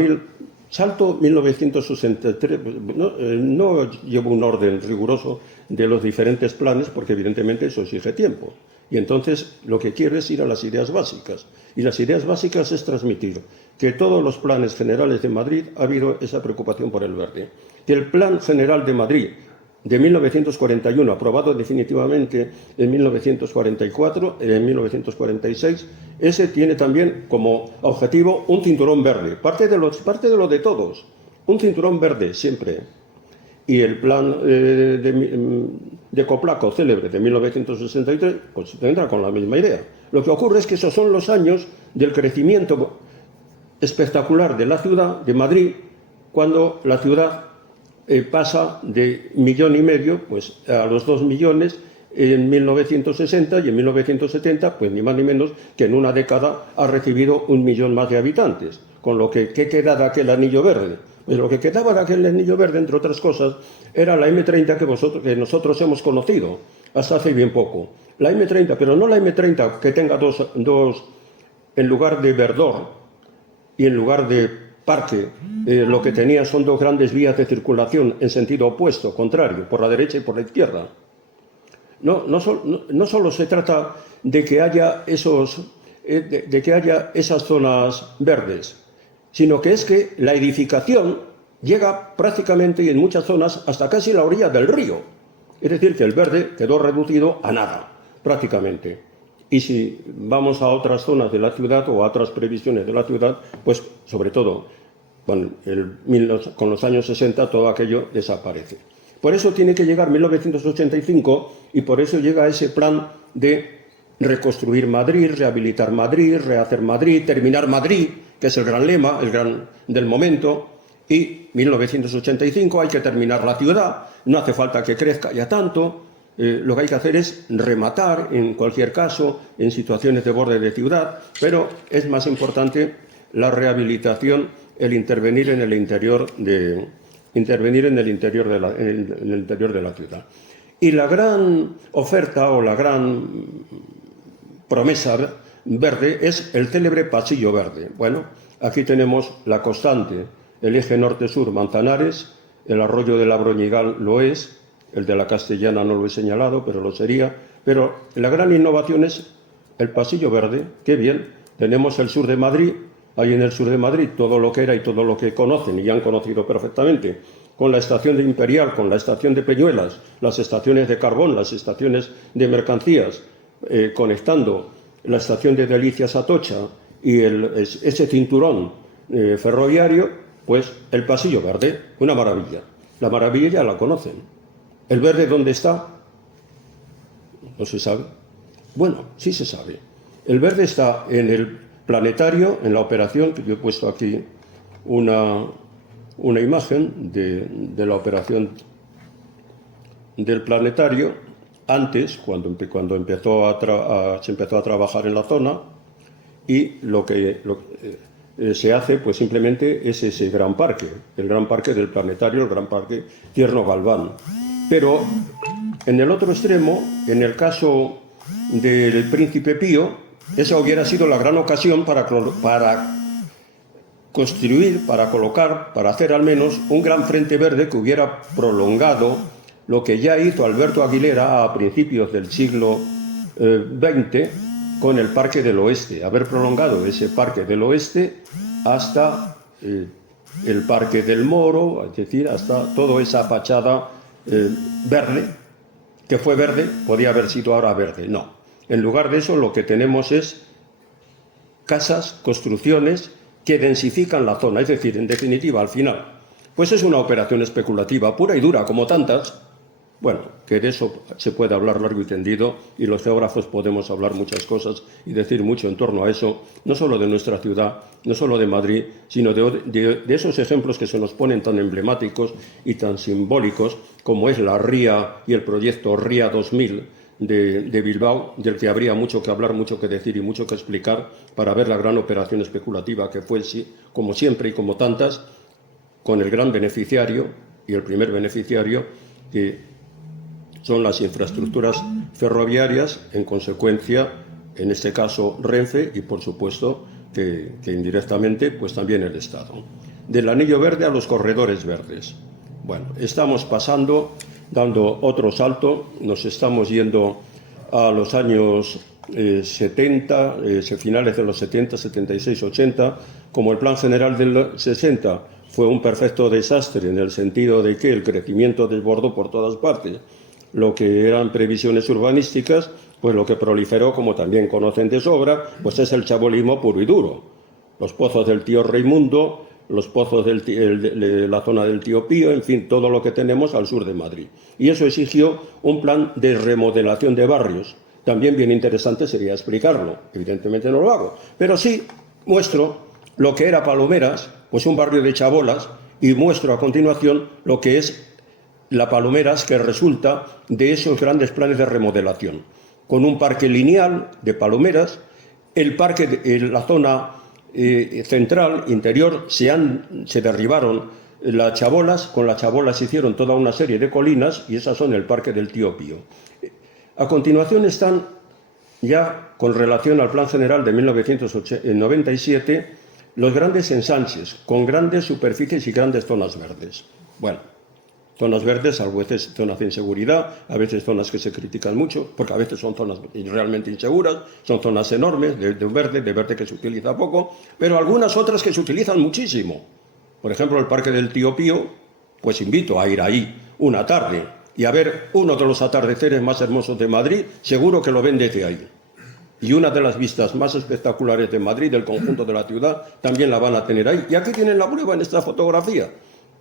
salto 1963, no llevo un orden riguroso de los diferentes planes porque evidentemente eso exige tiempo. Y entonces lo que quiero es ir a las ideas básicas. Y las ideas básicas es transmitir que todos los planes generales de Madrid ha habido esa preocupación por el verde. Que el Plan General de Madrid de 1941, aprobado definitivamente en 1944, en 1946, ese tiene también como objetivo un cinturón verde, parte de lo de todos, un cinturón verde siempre. Y el plan de Coplaco, célebre, de 1963, pues tendrá con la misma idea. Lo que ocurre es que esos son los años del crecimiento espectacular de la ciudad, de Madrid, cuando la ciudad pasa de 1,5 millones pues, a los 2 millones en 1960 y en 1970, pues ni más ni menos que en una década ha recibido 1 millón más de habitantes. Con lo que, ¿qué queda de aquel anillo verde? Pues lo que quedaba de aquel anillo verde, entre otras cosas, era la M30 que nosotros hemos conocido hasta hace bien poco. La M30, pero no la M30 que tenga dos en lugar de verdor y en lugar de parque, lo que tenía son 2 grandes vías de circulación en sentido opuesto, contrario, por la derecha y por la izquierda. No solo se trata de que haya esas zonas verdes, sino que es que la edificación llega prácticamente y en muchas zonas hasta casi la orilla del río. Es decir, que el verde quedó reducido a nada, prácticamente. Y si vamos a otras zonas de la ciudad o a otras previsiones de la ciudad, pues sobre todo con los años 60 todo aquello desaparece. Por eso tiene que llegar 1985 y por eso llega ese plan de reconstruir Madrid, rehabilitar Madrid, rehacer Madrid, terminar Madrid, que es el gran lema, el gran del momento. Y 1985 hay que terminar la ciudad, no hace falta que crezca ya tanto. Lo que hay que hacer es rematar, en cualquier caso, en situaciones de borde de ciudad, pero es más importante la rehabilitación, el intervenir en el interior de la ciudad. Y la gran oferta o la gran promesa verde es el célebre pasillo verde. Bueno, aquí tenemos la constante, el eje norte-sur Manzanares, el arroyo de la Broñigal lo es, el de la Castellana no lo he señalado, pero lo sería. Pero la gran innovación es el pasillo verde. ¡Qué bien! Tenemos el sur de Madrid, ahí en el sur de Madrid, todo lo que era y todo lo que conocen y han conocido perfectamente, con la estación de Imperial, con la estación de Peñuelas, las estaciones de carbón, las estaciones de mercancías, conectando la estación de Delicias Atocha y ese cinturón ferroviario, pues el pasillo verde, una maravilla. La maravilla ya la conocen. ¿El verde dónde está? No se sabe. Bueno, sí se sabe. El verde está en el planetario, en la operación, que yo he puesto aquí una imagen de la operación del planetario, antes, cuando se empezó a trabajar en la zona, y lo que se hace, pues simplemente es ese gran parque, el gran parque del planetario, el gran parque Tierno Galván. Pero en el otro extremo, en el caso del Príncipe Pío, esa hubiera sido la gran ocasión para construir, para colocar, para hacer al menos un gran frente verde que hubiera prolongado lo que ya hizo Alberto Aguilera a principios del siglo XX con el Parque del Oeste, haber prolongado ese Parque del Oeste hasta el Parque del Moro, es decir, hasta toda esa fachada verde, que fue verde, podía haber sido ahora verde, no. En lugar de eso, lo que tenemos es casas, construcciones que densifican la zona, es decir, en definitiva, al final, pues es una operación especulativa pura y dura, como tantas. Bueno, que de eso se puede hablar largo y tendido, y los geógrafos podemos hablar muchas cosas y decir mucho en torno a eso, no solo de nuestra ciudad, no solo de Madrid, sino de esos ejemplos que se nos ponen tan emblemáticos y tan simbólicos, como es la Ría y el proyecto Ría 2000, de Bilbao, del que habría mucho que hablar, mucho que decir y mucho que explicar para ver la gran operación especulativa que fue, como siempre y como tantas, con el gran beneficiario y el primer beneficiario, que son las infraestructuras ferroviarias, en consecuencia, en este caso Renfe y, por supuesto, que indirectamente, pues también el Estado. Del anillo verde a los corredores verdes. Bueno, estamos pasando, dando otro salto, nos estamos yendo a los años 70, finales de los 70, 76, 80, como el Plan General del 60 fue un perfecto desastre en el sentido de que el crecimiento desbordó por todas partes lo que eran previsiones urbanísticas, pues lo que proliferó, como también conocen de sobra, pues es el chabolismo puro y duro. Los pozos del tío Raimundo, los pozos de la zona del tío Pío, en fin, todo lo que tenemos al sur de Madrid. Y eso exigió un plan de remodelación de barrios. También bien interesante sería explicarlo, evidentemente no lo hago, pero sí muestro lo que era Palomeras, pues un barrio de chabolas, y muestro a continuación lo que es la Palomeras, que resulta de esos grandes planes de remodelación, con un parque lineal de palomeras, el parque, la zona central, interior, se derribaron las chabolas, con las chabolas se hicieron toda una serie de colinas y esas son el parque del tío Pío. A continuación están, ya con relación al Plan General de 1997, los grandes ensanches, con grandes superficies y grandes zonas verdes. Bueno, zonas verdes, a veces zonas de inseguridad, a veces zonas que se critican mucho, porque a veces son zonas realmente inseguras, son zonas enormes de verde que se utiliza poco, pero algunas otras que se utilizan muchísimo. Por ejemplo, el Parque del Tío Pío, pues invito a ir ahí una tarde y a ver uno de los atardeceres más hermosos de Madrid, seguro que lo ven desde ahí. Y una de las vistas más espectaculares de Madrid, del conjunto de la ciudad, también la van a tener ahí. Y aquí tienen la prueba en esta fotografía,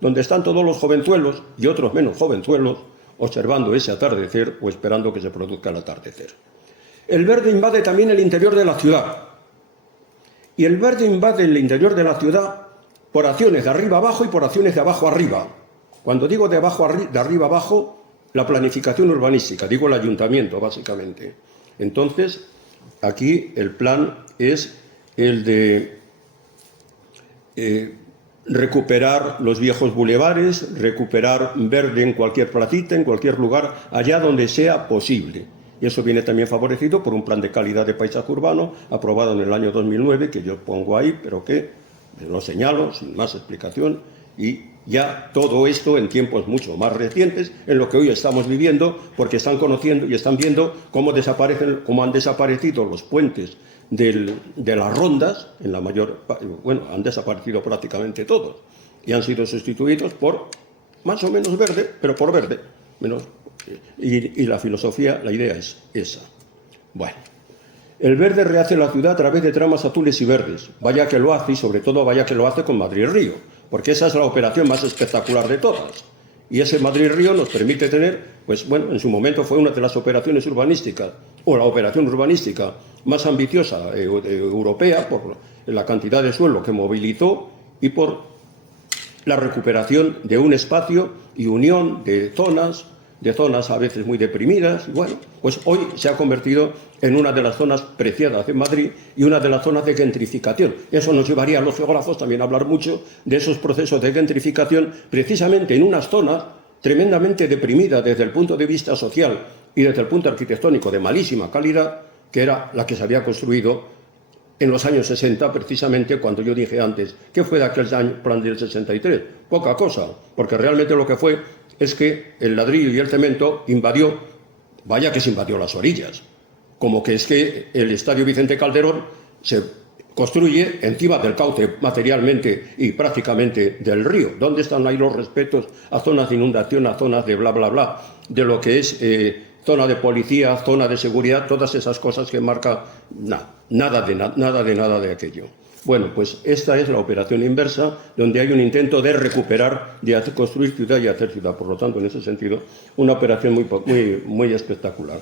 donde están todos los jovenzuelos y otros menos jovenzuelos observando ese atardecer o esperando que se produzca el atardecer. El verde invade también el interior de la ciudad. Y el verde invade el interior de la ciudad por acciones de arriba abajo y por acciones de abajo arriba. Cuando digo de arriba abajo, la planificación urbanística, digo el ayuntamiento básicamente. Entonces, aquí el plan es el de recuperar los viejos bulevares, recuperar verde en cualquier placita, en cualquier lugar, allá donde sea posible. Y eso viene también favorecido por un plan de calidad de paisaje urbano aprobado en el año 2009, que yo pongo ahí, pero que lo señalo sin más explicación, y ya todo esto en tiempos mucho más recientes, en lo que hoy estamos viviendo, porque están conociendo y están viendo cómo han desaparecido los puentes de las rondas, han desaparecido prácticamente todos, y han sido sustituidos por más o menos verde, pero por verde, menos. Y la filosofía, la idea es esa. Bueno, el verde rehace la ciudad a través de tramas azules y verdes. Vaya que lo hace, y sobre todo vaya que lo hace con Madrid-Río, porque esa es la operación más espectacular de todas. Y ese Madrid-Río nos permite tener, en su momento fue una de las operaciones urbanísticas, o la operación urbanística más ambiciosa europea, por la cantidad de suelo que movilizó y por la recuperación de un espacio y unión de zonas a veces muy deprimidas. Pues hoy se ha convertido en una de las zonas preciadas de Madrid y una de las zonas de gentrificación. Eso nos llevaría a los geógrafos también a hablar mucho de esos procesos de gentrificación, precisamente en unas zonas tremendamente deprimidas desde el punto de vista social y desde el punto arquitectónico de malísima calidad, que era la que se había construido en los años 60, precisamente cuando yo dije antes, ¿qué fue de aquel plan del 63? Poca cosa, porque realmente lo que fue es que el ladrillo y el cemento vaya que se invadió las orillas. Como que es que el Estadio Vicente Calderón se construye encima del cauce materialmente y prácticamente del río. ¿Dónde están ahí los respetos a zonas de inundación, a zonas de bla, bla, bla, de lo que es zona de policía, zona de seguridad, todas esas cosas que marca nada de aquello? Bueno, pues esta es la operación inversa, donde hay un intento de recuperar, de construir ciudad y hacer ciudad. Por lo tanto, en ese sentido, una operación muy espectacular.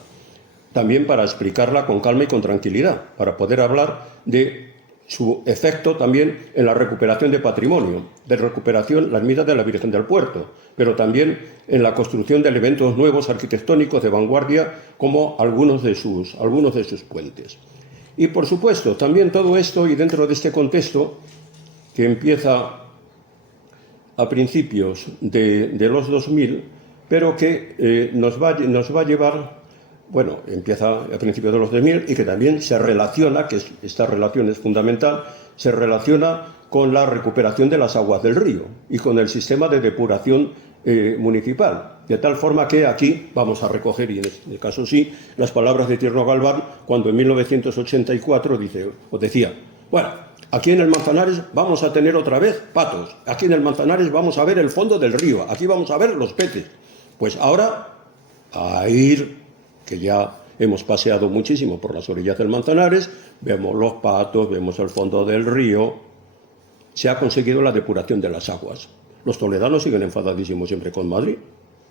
También para explicarla con calma y con tranquilidad, para poder hablar de su efecto también en la recuperación de patrimonio, de recuperación la ermita de la Virgen del Puerto, pero también en la construcción de elementos nuevos arquitectónicos de vanguardia, como algunos de sus puentes. Y, por supuesto, también todo esto, y dentro de este contexto, que empieza a principios de los 2000, pero que nos va a llevar, empieza a principios de los 2000 y que también se relaciona, que esta relación es fundamental, se relaciona con la recuperación de las aguas del río y con el sistema de depuración municipal. De tal forma que aquí vamos a recoger, y en este caso sí, las palabras de Tierno Galván, cuando en 1984 decía, aquí en el Manzanares vamos a tener otra vez patos, aquí en el Manzanares vamos a ver el fondo del río, aquí vamos a ver los peces. Pues ahora, a ir, que ya hemos paseado muchísimo por las orillas del Manzanares, vemos los patos, vemos el fondo del río, se ha conseguido la depuración de las aguas. Los toledanos siguen enfadadísimos siempre con Madrid,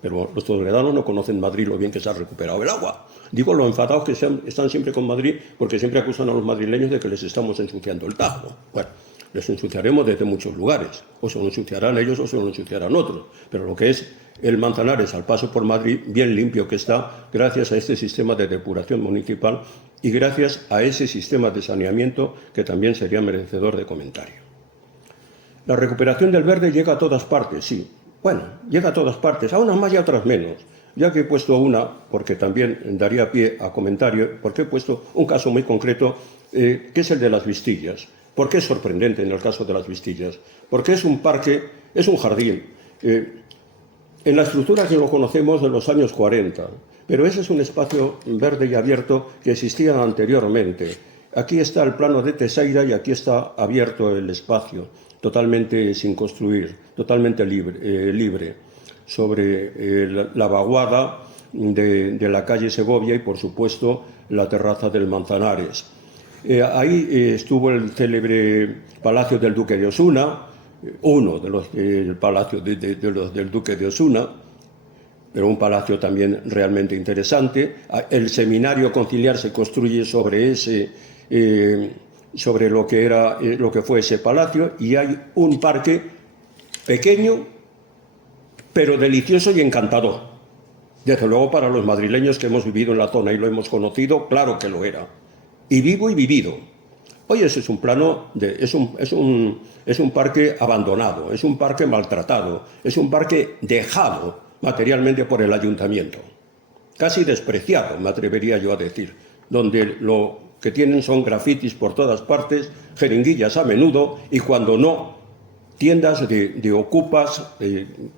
pero los toledanos no conocen Madrid lo bien que se ha recuperado el agua. Digo lo enfadados que están siempre con Madrid, porque siempre acusan a los madrileños de que les estamos ensuciando el Tajo. Les ensuciaremos desde muchos lugares, o se lo ensuciarán ellos o se lo ensuciarán otros, pero lo que es el Manzanares al paso por Madrid, bien limpio que está, gracias a este sistema de depuración municipal y gracias a ese sistema de saneamiento que también sería merecedor de comentario. La recuperación del verde llega a todas partes, sí. Llega a todas partes, a unas más y a otras menos. Ya que he puesto una, porque también daría pie a comentario, porque he puesto un caso muy concreto, que es el de las Vistillas. ¿Por qué es sorprendente en el caso de las Vistillas? Porque es un parque, es un jardín, en la estructura que lo conocemos de los años 40, pero ese es un espacio verde y abierto que existía anteriormente. Aquí está el plano de Tesaida y aquí está abierto el espacio, totalmente sin construir, totalmente libre, sobre la vaguada de la calle Segovia y, por supuesto, la terraza del Manzanares. Ahí estuvo el célebre Palacio del Duque de Osuna, uno de los palacios del Duque de Osuna, pero un palacio también realmente interesante. El seminario conciliar se construye sobre lo que fue ese palacio, y hay un parque pequeño pero delicioso y encantador. Desde luego para los madrileños que hemos vivido en la zona y lo hemos conocido, claro que lo era. Y vivo y vivido. Hoy ese es un plano, es un parque abandonado, es un parque maltratado, es un parque dejado materialmente por el ayuntamiento, casi despreciado, me atrevería yo a decir, donde lo que tienen son grafitis por todas partes, jeringuillas a menudo, y cuando no, tiendas de ocupas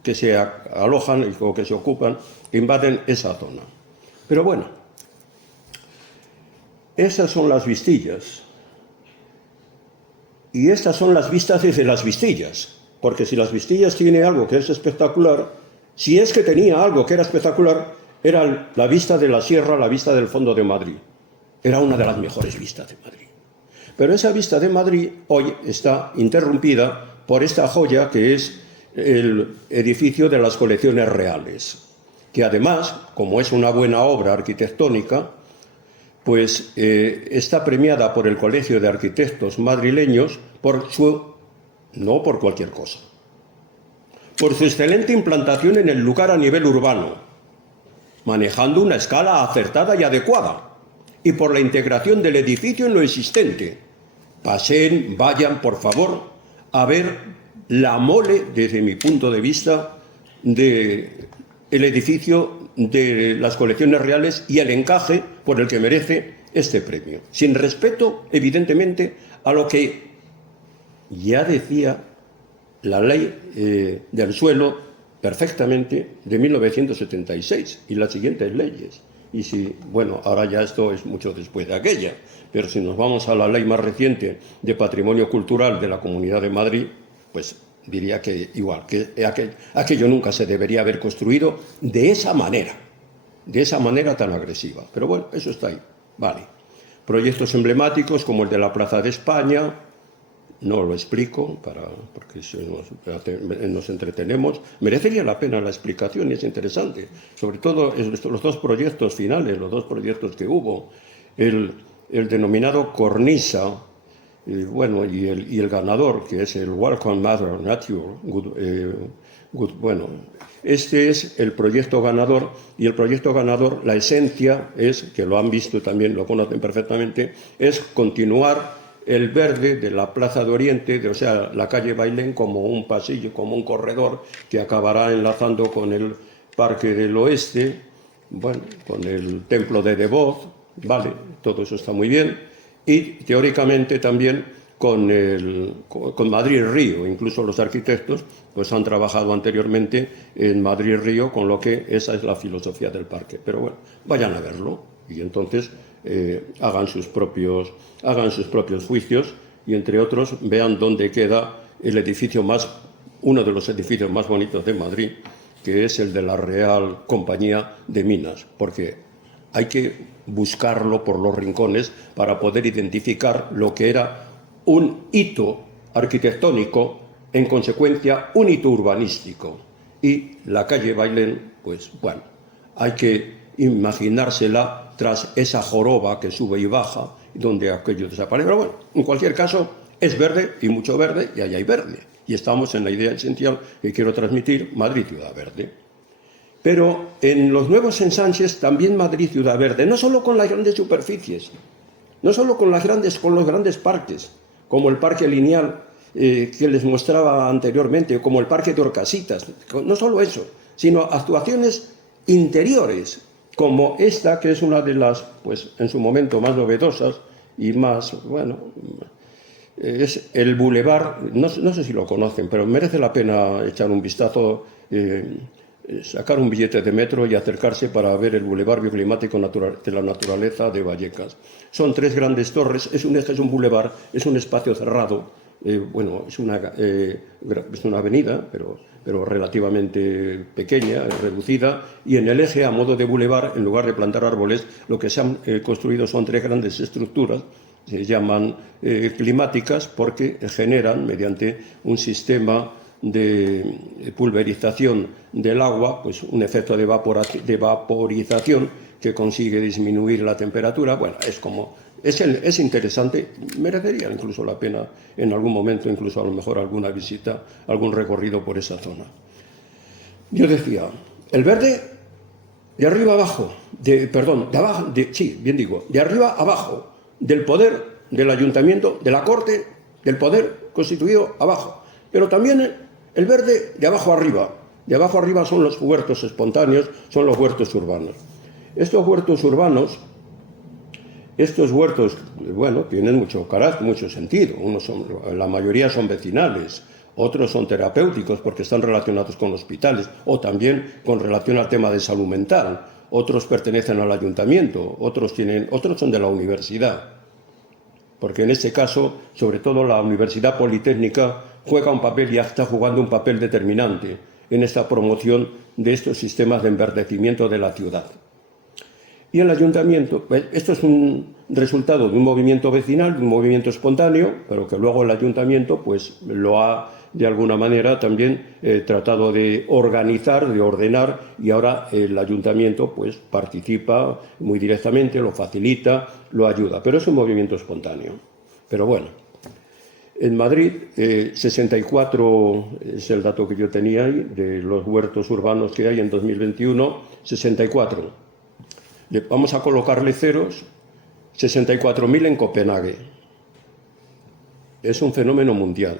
que se alojan o que se ocupan, que invaden esa zona. Pero bueno, esas son las Vistillas. Y estas son las vistas desde las Vistillas, porque si las Vistillas tiene algo que es espectacular, si es que tenía algo que era espectacular, era la vista de la sierra, la vista del fondo de Madrid. Era una de las mejores vistas de Madrid. Pero esa vista de Madrid hoy está interrumpida por esta joya que es el edificio de las colecciones reales, que además, como es una buena obra arquitectónica, pues está premiada por el Colegio de Arquitectos madrileños no por cualquier cosa, por su excelente implantación en el lugar a nivel urbano, manejando una escala acertada y adecuada, y por la integración del edificio en lo existente. Pasen, vayan, por favor, a ver la mole, desde mi punto de vista, del edificio de las colecciones reales y el encaje por el que merece este premio, sin respeto, evidentemente, a lo que ya decía la ley del suelo perfectamente de 1976 y las siguientes leyes. Y si, bueno, ahora ya esto es mucho después de aquella, pero si nos vamos a la ley más reciente de Patrimonio Cultural de la Comunidad de Madrid, pues diría que igual, que aquello nunca se debería haber construido de esa manera tan agresiva. Pero bueno, eso está ahí, vale. Proyectos emblemáticos como el de la Plaza de España, no lo explico porque nos entretenemos. Merecería la pena la explicación y es interesante. Sobre todo los dos proyectos finales, los dos proyectos que hubo, el denominado Cornisa, y el ganador, que es el Welcome Mother Nature, este es el proyecto ganador, y el proyecto ganador, la esencia es, que lo han visto también, lo conocen perfectamente, es continuar el verde de la Plaza de Oriente, o sea, la calle Bailén, como un pasillo, como un corredor que acabará enlazando con el Parque del Oeste, bueno, con el Templo de Devoz, vale, todo eso está muy bien, y teóricamente también con Madrid-Río. Incluso los arquitectos pues han trabajado anteriormente en Madrid-Río, con lo que esa es la filosofía del parque. Pero bueno, vayan a verlo y entonces hagan sus propios juicios y, entre otros, vean dónde queda uno de los edificios más bonitos de Madrid, que es el de la Real Compañía de Minas, porque hay que buscarlo por los rincones para poder identificar lo que era un hito arquitectónico, en consecuencia un hito urbanístico. Y la calle Bailén, pues bueno, hay que imaginársela tras esa joroba que sube y baja, donde aquello desaparece. Pero bueno, en cualquier caso, es verde y mucho verde, y ahí hay verde. Y estamos en la idea esencial que quiero transmitir: Madrid, ciudad verde. Pero en los nuevos ensanches también Madrid, ciudad verde, no solo con las grandes superficies, no solo con los grandes parques, como el Parque Lineal que les mostraba anteriormente, como el Parque de Orcasitas, no solo eso, sino actuaciones interiores, como esta, que es una de las, pues en su momento, más novedosas y más, bueno, es el Boulevard, no sé si lo conocen, pero merece la pena echar un vistazo, sacar un billete de metro y acercarse para ver el Boulevard Bioclimático de la Naturaleza de Vallecas. Son 3 grandes torres, es un boulevard, es un espacio cerrado, es una avenida, pero relativamente pequeña, reducida, y en el eje, a modo de boulevard, en lugar de plantar árboles, lo que se han construido son 3 grandes estructuras, se llaman climáticas, porque generan, mediante un sistema de pulverización del agua, pues un efecto de vaporización que consigue disminuir la temperatura. Bueno, es interesante, merecería incluso la pena en algún momento, incluso a lo mejor alguna visita, algún recorrido por esa zona. Yo decía, el verde de arriba abajo, de arriba abajo, del poder del ayuntamiento, de la corte, del poder constituido abajo, pero también el verde de abajo arriba. De abajo arriba son los huertos espontáneos, son los huertos urbanos. Estos huertos urbanos, estos huertos, bueno, tienen mucho carácter, mucho sentido. La mayoría son vecinales, otros son terapéuticos porque están relacionados con hospitales o también con relación al tema de salud mental. Otros pertenecen al ayuntamiento, otros son de la universidad. Porque en este caso, sobre todo la Universidad Politécnica juega un papel y está jugando un papel determinante en esta promoción de estos sistemas de enverdecimiento de la ciudad. Y el ayuntamiento, esto es un resultado de un movimiento vecinal, de un movimiento espontáneo, pero que luego el ayuntamiento pues lo ha de alguna manera también tratado de organizar, de ordenar, y ahora el ayuntamiento pues participa muy directamente, lo facilita, lo ayuda, pero es un movimiento espontáneo. Pero bueno, en Madrid 64 es el dato que yo tenía ahí, de los huertos urbanos que hay en 2021, 64. Vamos a colocarle ceros, 64.000 en Copenhague. Es un fenómeno mundial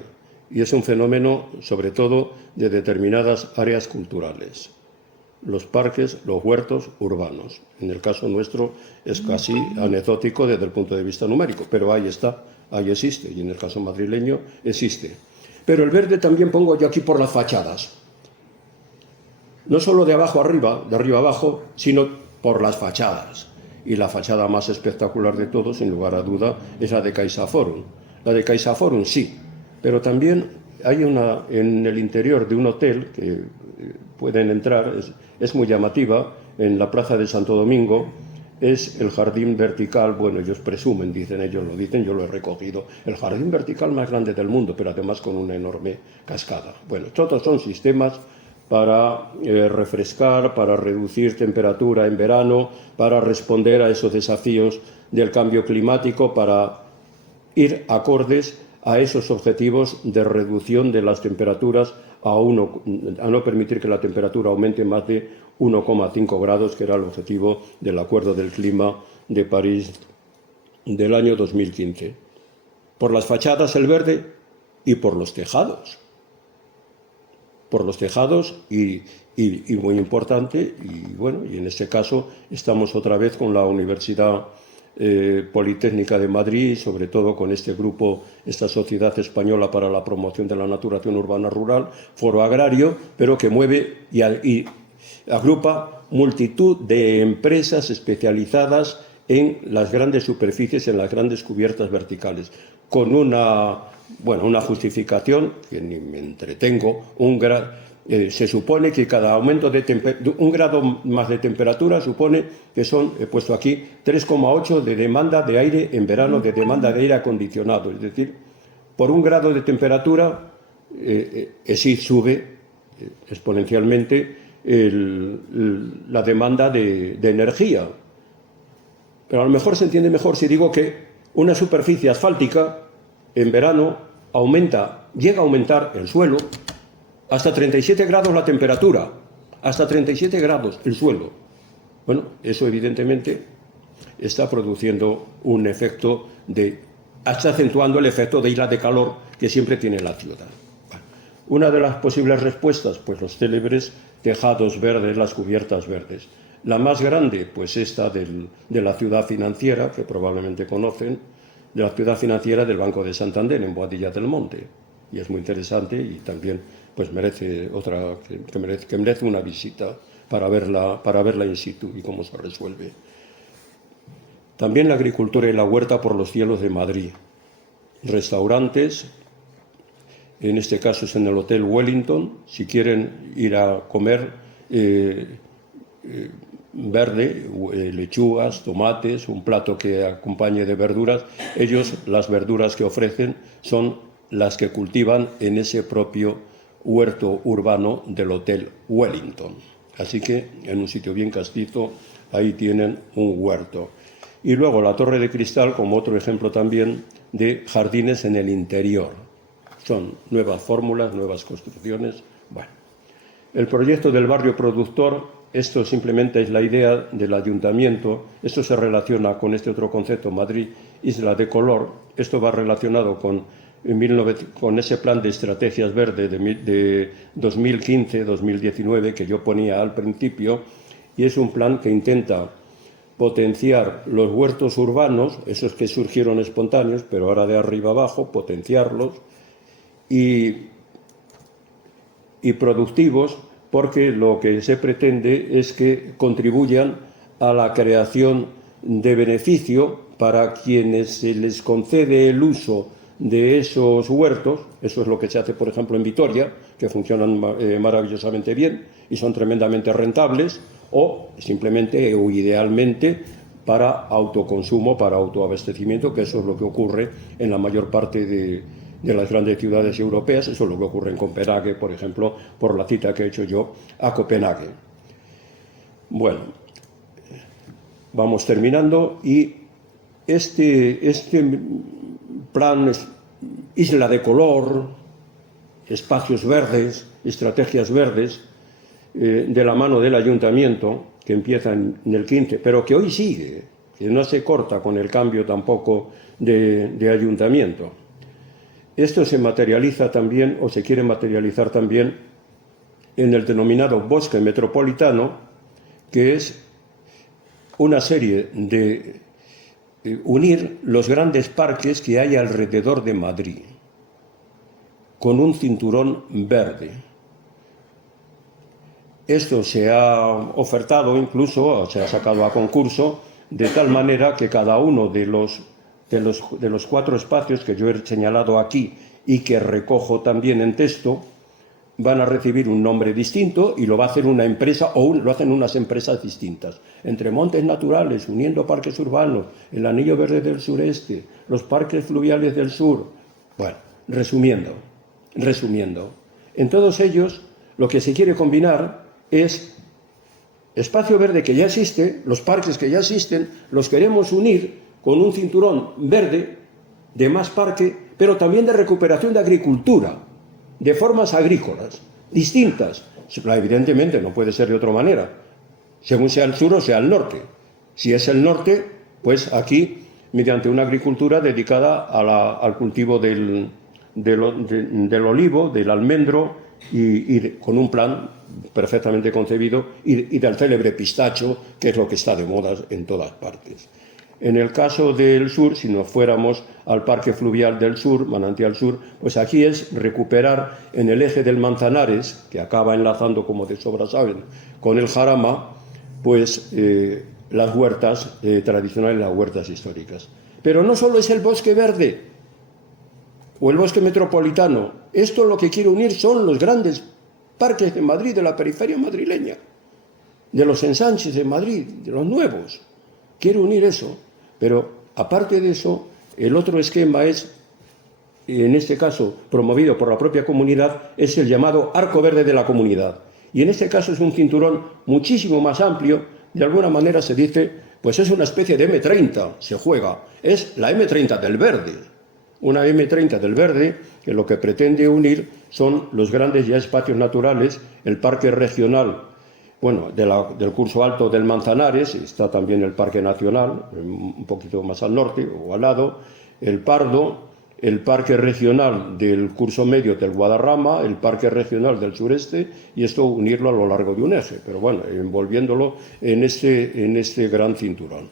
y es un fenómeno sobre todo de determinadas áreas culturales. Los parques, los huertos urbanos. En el caso nuestro es casi anecdótico desde el punto de vista numérico, pero ahí está, ahí existe, y en el caso madrileño existe. Pero el verde también pongo yo aquí por las fachadas. No solo de abajo arriba, de arriba abajo, sino por las fachadas. Y la fachada más espectacular de todo, sin lugar a duda, es la de CaixaForum. La de CaixaForum sí, pero también hay una en el interior de un hotel que pueden entrar, es muy llamativa, en la plaza de Santo Domingo, es el jardín vertical, bueno, ellos presumen, dicen ellos, lo dicen, yo lo he recogido, el jardín vertical más grande del mundo, pero además con una enorme cascada. Bueno, todos son sistemas para refrescar, para reducir temperatura en verano, para responder a esos desafíos del cambio climático, para ir acordes a esos objetivos de reducción de las temperaturas a no permitir que la temperatura aumente más de 1,5 grados, que era el objetivo del Acuerdo del Clima de París del año 2015. Por las fachadas el verde y por los tejados. Por los tejados y muy importante, y bueno, y en este caso estamos otra vez con la Universidad Politécnica de Madrid, sobre todo con este grupo, esta Sociedad Española para la Promoción de la Naturación Urbana Rural, Foro Agrario, pero que mueve y agrupa multitud de empresas especializadas en las grandes superficies, en las grandes cubiertas verticales, con una justificación, que ni me entretengo, se supone que cada aumento de un grado más de temperatura supone que son, he puesto aquí, 3,8 de demanda de aire en verano, de demanda de aire acondicionado. Es decir, por un grado de temperatura sí sube exponencialmente la demanda de energía. Pero a lo mejor se entiende mejor si digo que una superficie asfáltica en verano llega a aumentar el suelo hasta 37 grados la temperatura, hasta 37 grados el suelo. Bueno, eso evidentemente está produciendo un efecto está acentuando el efecto de isla de calor que siempre tiene la ciudad. Bueno, una de las posibles respuestas, pues los célebres tejados verdes, las cubiertas verdes. La más grande, pues esta de la ciudad financiera, que probablemente conocen, de la ciudad financiera del Banco de Santander, en Boadilla del Monte. Y es muy interesante y también pues merece una visita para verla in situ y cómo se resuelve. También la agricultura y la huerta por los cielos de Madrid. Restaurantes, en este caso es en el Hotel Wellington, si quieren ir a comer verde, lechugas, tomates, un plato que acompañe de verduras. Ellos, las verduras que ofrecen son las que cultivan en ese propio huerto urbano del Hotel Wellington. Así que en un sitio bien castizo, ahí tienen un huerto. Y luego la Torre de Cristal como otro ejemplo también de jardines en el interior. Son nuevas fórmulas, nuevas construcciones. Bueno, el proyecto del barrio productor, esto simplemente es la idea del ayuntamiento, esto se relaciona con este otro concepto, Madrid Isla de Color. Esto va relacionado con ese plan de estrategias verdes de 2015-2019 que yo ponía al principio, y es un plan que intenta potenciar los huertos urbanos, esos que surgieron espontáneos, pero ahora de arriba abajo, potenciarlos, y productivos, porque lo que se pretende es que contribuyan a la creación de beneficio para quienes se les concede el uso de esos huertos. Eso es lo que se hace, por ejemplo, en Vitoria, que funcionan maravillosamente bien y son tremendamente rentables, o simplemente o idealmente para autoconsumo, para autoabastecimiento, que eso es lo que ocurre en la mayor parte de las grandes ciudades europeas. Eso es lo que ocurre en Copenhague, por ejemplo, por la cita que he hecho yo a Copenhague. Bueno, vamos terminando, y este plan Isla de Color, espacios verdes, estrategias verdes, de la mano del ayuntamiento, que empieza en el 15, pero que hoy sigue, que no se corta con el cambio tampoco de ayuntamiento. Esto se materializa también, o se quiere materializar también, en el denominado bosque metropolitano, que es una serie de unir los grandes parques que hay alrededor de Madrid, con un cinturón verde. Esto se ha ofertado incluso, se ha sacado a concurso, de tal manera que cada uno de los 4 espacios que yo he señalado aquí y que recojo también en texto, van a recibir un nombre distinto, y lo va a hacer una empresa, o lo hacen unas empresas distintas. Entre montes naturales, uniendo parques urbanos, el anillo verde del sureste, los parques fluviales del sur. Bueno, resumiendo, en todos ellos lo que se quiere combinar es espacio verde que ya existe, los parques que ya existen, los queremos unir con un cinturón verde de más parque, pero también de recuperación de agricultura, de formas agrícolas distintas. Evidentemente no puede ser de otra manera, según sea el sur o sea el norte. Si es el norte, pues aquí, mediante una agricultura dedicada al cultivo del olivo, del almendro, y con un plan perfectamente concebido, y del célebre pistacho, que es lo que está de moda en todas partes. En el caso del sur, si nos fuéramos al Parque Fluvial del Sur, Manantial Sur, pues aquí es recuperar en el eje del Manzanares, que acaba enlazando, como de sobra saben, con el Jarama, pues las huertas tradicionales, las huertas históricas. Pero no solo es el bosque verde o el bosque metropolitano. Esto lo que quiere unir son los grandes parques de Madrid, de la periferia madrileña, de los ensanches de Madrid, de los nuevos. Quiere unir eso. Pero aparte de eso, el otro esquema es, en este caso promovido por la propia comunidad, es el llamado arco verde de la comunidad. Y en este caso es un cinturón muchísimo más amplio. De alguna manera se dice, pues es una especie de M30, se juega. Es la M30 del verde. Una M30 del verde que lo que pretende unir son los grandes ya espacios naturales, el parque regional, bueno, del curso alto del Manzanares, está también el Parque Nacional, un poquito más al norte o al lado, el Pardo, el Parque Regional del curso medio del Guadarrama, el Parque Regional del Sureste, y esto unirlo a lo largo de un eje, pero bueno, envolviéndolo en este gran cinturón.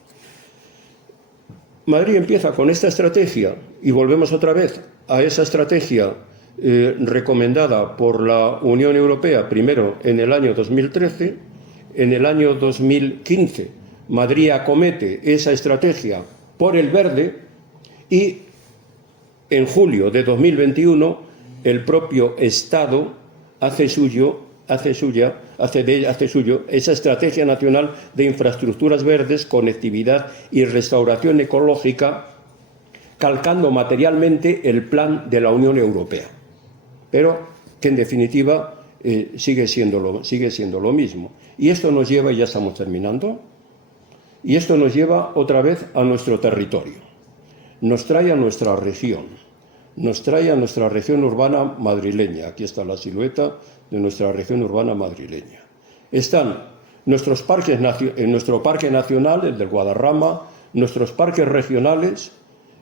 Madrid empieza con esta estrategia, y volvemos otra vez a esa estrategia recomendada por la Unión Europea, primero en el año 2013, en el año 2015 Madrid acomete esa estrategia por el verde, y en julio de 2021 el propio Estado hace suyo esa estrategia nacional de infraestructuras verdes, conectividad y restauración ecológica, calcando materialmente el plan de la Unión Europea, pero que en definitiva sigue siendo lo mismo. Y esto nos lleva, y ya estamos terminando, y esto nos lleva otra vez a nuestro territorio, nos trae a nuestra región, urbana madrileña. Aquí está la silueta de nuestra región urbana madrileña. Están nuestros parques, en nuestro parque nacional, el del Guadarrama, nuestros parques regionales,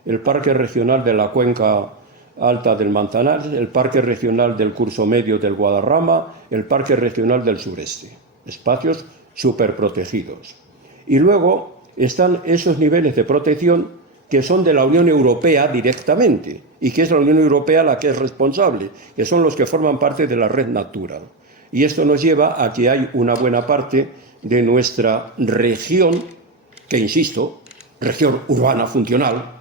el Parque Regional de la Cuenca Alta del Manzanares, el Parque Regional del Curso Medio del Guadarrama, el Parque Regional del Sureste. Espacios superprotegidos. Y luego están esos niveles de protección que son de la Unión Europea directamente, y que es la Unión Europea la que es responsable, que son los que forman parte de la red Natura. Y esto nos lleva a que hay una buena parte de nuestra región, que insisto, región urbana funcional,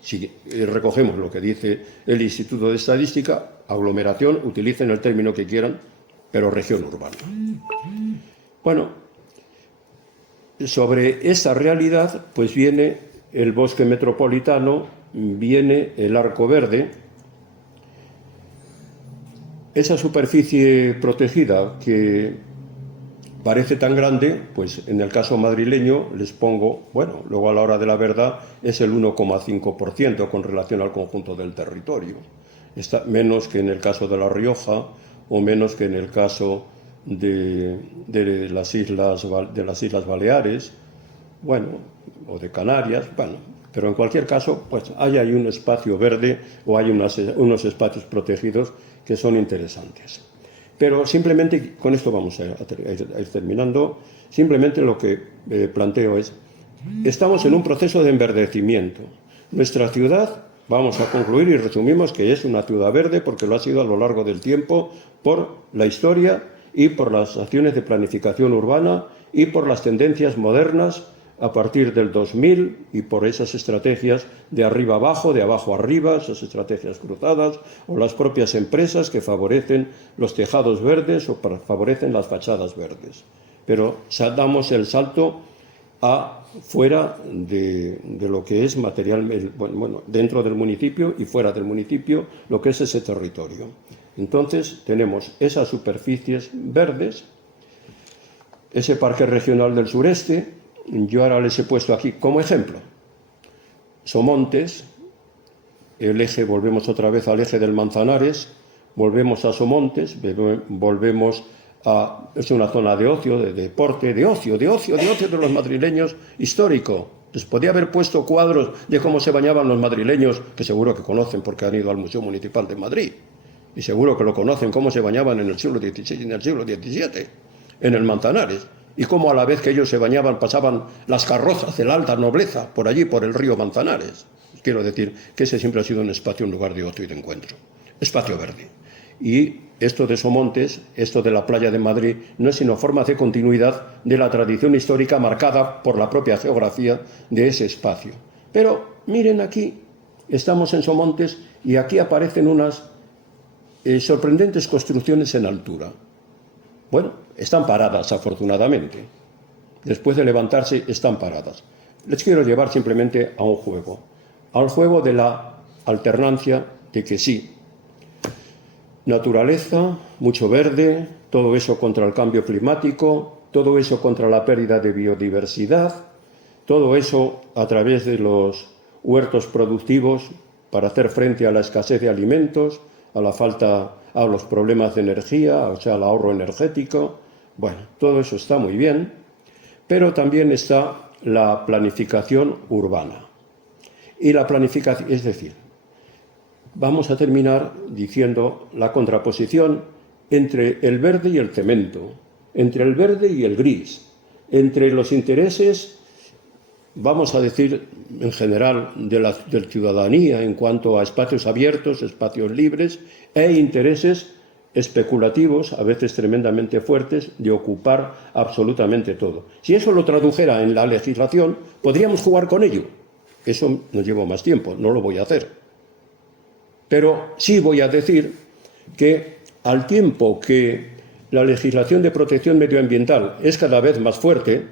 si recogemos lo que dice el Instituto de Estadística, aglomeración, utilicen el término que quieran, pero región urbana. Bueno, sobre esa realidad, pues viene el bosque metropolitano, viene el Arco Verde. Esa superficie protegida que parece tan grande, pues en el caso madrileño les pongo, bueno, luego a la hora de la verdad es el 1,5% con relación al conjunto del territorio. Está menos que en el caso de La Rioja o menos que en el caso de las Islas Baleares, bueno, o de Canarias, bueno, pero en cualquier caso, pues hay ahí un espacio verde o hay unos espacios protegidos que son interesantes. Pero simplemente, con esto vamos a ir terminando, simplemente lo que planteo es, estamos en un proceso de enverdecimiento. Nuestra ciudad, vamos a concluir y resumimos que es una ciudad verde porque lo ha sido a lo largo del tiempo por la historia y por las acciones de planificación urbana y por las tendencias modernas a partir del 2000 y por esas estrategias de arriba abajo, de abajo arriba, esas estrategias cruzadas, o las propias empresas que favorecen los tejados verdes o favorecen las fachadas verdes. Pero damos el salto a fuera de lo que es materialmente, bueno, dentro del municipio y fuera del municipio, lo que es ese territorio. Entonces tenemos esas superficies verdes, ese Parque Regional del Sureste. Yo ahora les he puesto aquí como ejemplo Somontes, el eje, volvemos otra vez al eje del Manzanares, volvemos a Somontes, volvemos a... Es una zona de ocio, de deporte, de ocio de los madrileños histórico. Les podía haber puesto cuadros de cómo se bañaban los madrileños, que seguro que conocen porque han ido al Museo Municipal de Madrid, y seguro que lo conocen, cómo se bañaban en el siglo XVI y en el siglo XVII, en el Manzanares. Y cómo a la vez que ellos se bañaban pasaban las carrozas de la alta nobleza por allí, por el río Manzanares. Quiero decir que ese siempre ha sido un espacio, un lugar de ocio y de encuentro. Espacio verde. Y esto de Somontes, esto de la playa de Madrid, no es sino forma de continuidad de la tradición histórica marcada por la propia geografía de ese espacio. Pero miren aquí, estamos en Somontes y aquí aparecen unas sorprendentes construcciones en altura. Bueno, están paradas, afortunadamente. Después de levantarse, están paradas. Les quiero llevar simplemente a un juego. Al juego de la alternancia de que sí, naturaleza, mucho verde, todo eso contra el cambio climático, todo eso contra la pérdida de biodiversidad, todo eso a través de los huertos productivos para hacer frente a la escasez de alimentos, a la falta, a los problemas de energía, o sea, al ahorro energético. Bueno, todo eso está muy bien, pero también está la planificación urbana. Y la planificación, es decir, vamos a terminar diciendo la contraposición entre el verde y el cemento, entre el verde y el gris, entre los intereses, vamos a decir, en general, de la ciudadanía en cuanto a espacios abiertos, espacios libres, e intereses especulativos, a veces tremendamente fuertes, de ocupar absolutamente todo. Si eso lo tradujera en la legislación, podríamos jugar con ello. Eso nos lleva más tiempo, no lo voy a hacer. Pero sí voy a decir que al tiempo que la legislación de protección medioambiental es cada vez más fuerte,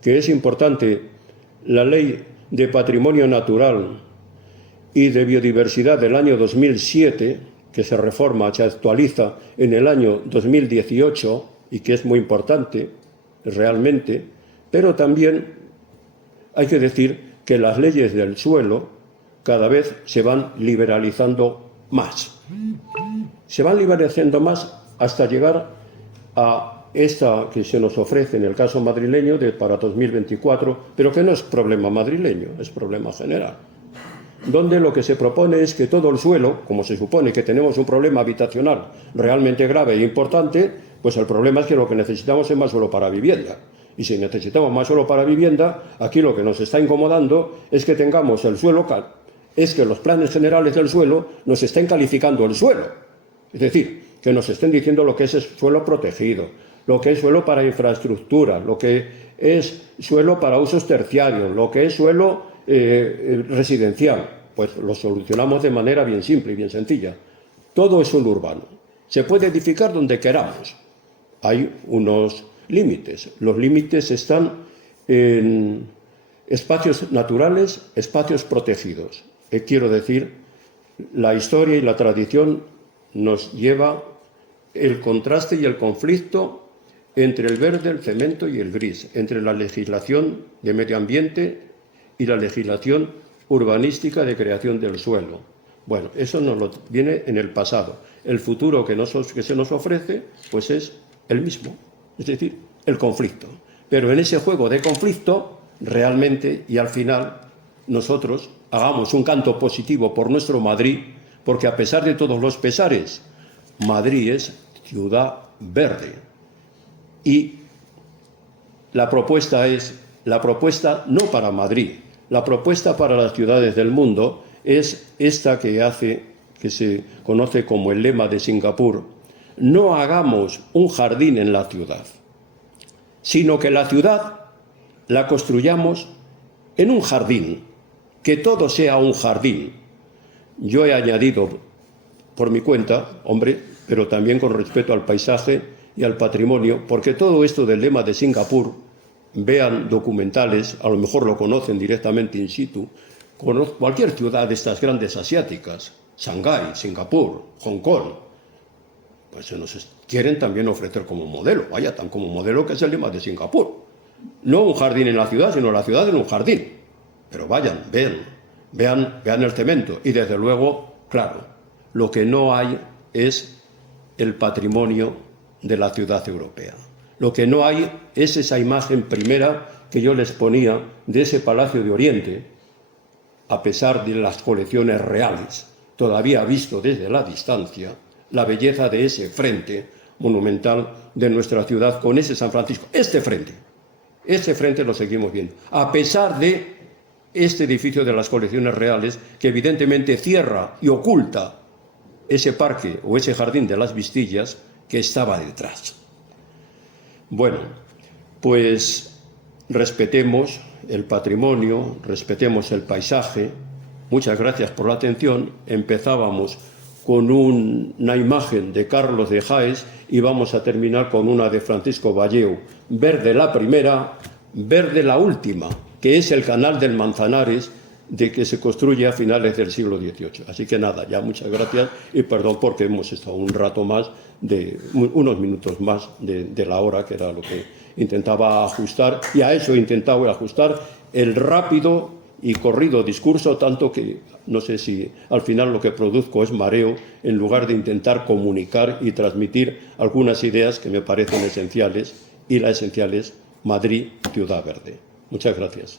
que es importante la Ley de Patrimonio Natural y de Biodiversidad del año 2007, que se reforma, se actualiza en el año 2018 y que es muy importante realmente, pero también hay que decir que las leyes del suelo cada vez se van liberalizando más. Se van liberalizando más hasta llegar a esta que se nos ofrece en el caso madrileño para 2024, pero que no es problema madrileño, es problema general. donde lo que se propone es que todo el suelo, como se supone que tenemos un problema habitacional realmente grave e importante, pues el problema es que lo que necesitamos es más suelo para vivienda. Y si necesitamos más suelo para vivienda, aquí lo que nos está incomodando es que tengamos el suelo, es que los planes generales del suelo nos estén calificando el suelo. Es decir, que nos estén diciendo lo que es suelo protegido, lo que es suelo para infraestructura, lo que es suelo para usos terciarios, lo que es suelo residencial. Pues lo solucionamos de manera bien simple y bien sencilla. Todo es suelo urbano. Se puede edificar donde queramos. Hay unos límites. Los límites están en espacios naturales, espacios protegidos. Quiero decir, la historia y la tradición nos lleva el contraste y el conflicto entre el verde, el cemento y el gris, entre la legislación de medio ambiente y la legislación urbanística de creación del suelo. Bueno, eso nos lo viene en el pasado. El futuro que se nos ofrece, pues es el mismo, es decir, el conflicto. Pero en ese juego de conflicto, realmente y al final, nosotros hagamos un canto positivo por nuestro Madrid, porque a pesar de todos los pesares, Madrid es ciudad verde. Y la propuesta no para Madrid, la propuesta para las ciudades del mundo es esta que se conoce como el lema de Singapur: no hagamos un jardín en la ciudad, sino que la ciudad la construyamos en un jardín, que todo sea un jardín. Yo he añadido por mi cuenta, hombre, pero también con respeto al paisaje y al patrimonio, porque todo esto del lema de Singapur, vean documentales, a lo mejor lo conocen directamente in situ, cualquier ciudad de estas grandes asiáticas, Shanghái, Singapur, Hong Kong, pues se nos quieren también ofrecer como modelo, vaya, tan como modelo que es el lema de Singapur. No un jardín en la ciudad, sino la ciudad en un jardín. Pero vayan, vean el cemento. Y desde luego, claro, lo que no hay es el patrimonio de la ciudad europea. Lo que no hay es esa imagen primera que yo les ponía de ese Palacio de Oriente, a pesar de las colecciones reales, todavía visto desde la distancia, la belleza de ese frente monumental de nuestra ciudad con ese San Francisco. Este frente lo seguimos viendo, a pesar de este edificio de las colecciones reales, que evidentemente cierra y oculta ese parque o ese jardín de las Vistillas que estaba detrás. Bueno, pues respetemos el patrimonio, respetemos el paisaje. Muchas gracias por la atención. Empezábamos con una imagen de Carlos de Haes y vamos a terminar con una de Francisco Valleu. Verde la primera, verde la última, que es el canal del Manzanares, de que se construye a finales del siglo XVIII. Así que nada, ya muchas gracias y perdón porque hemos estado un rato más, unos minutos más de la hora, que era lo que intentaba ajustar, y a eso he intentado ajustar el rápido y corrido discurso, tanto que no sé si al final lo que produzco es mareo, en lugar de intentar comunicar y transmitir algunas ideas que me parecen esenciales, y la esencial es Madrid, ciudad verde. Muchas gracias.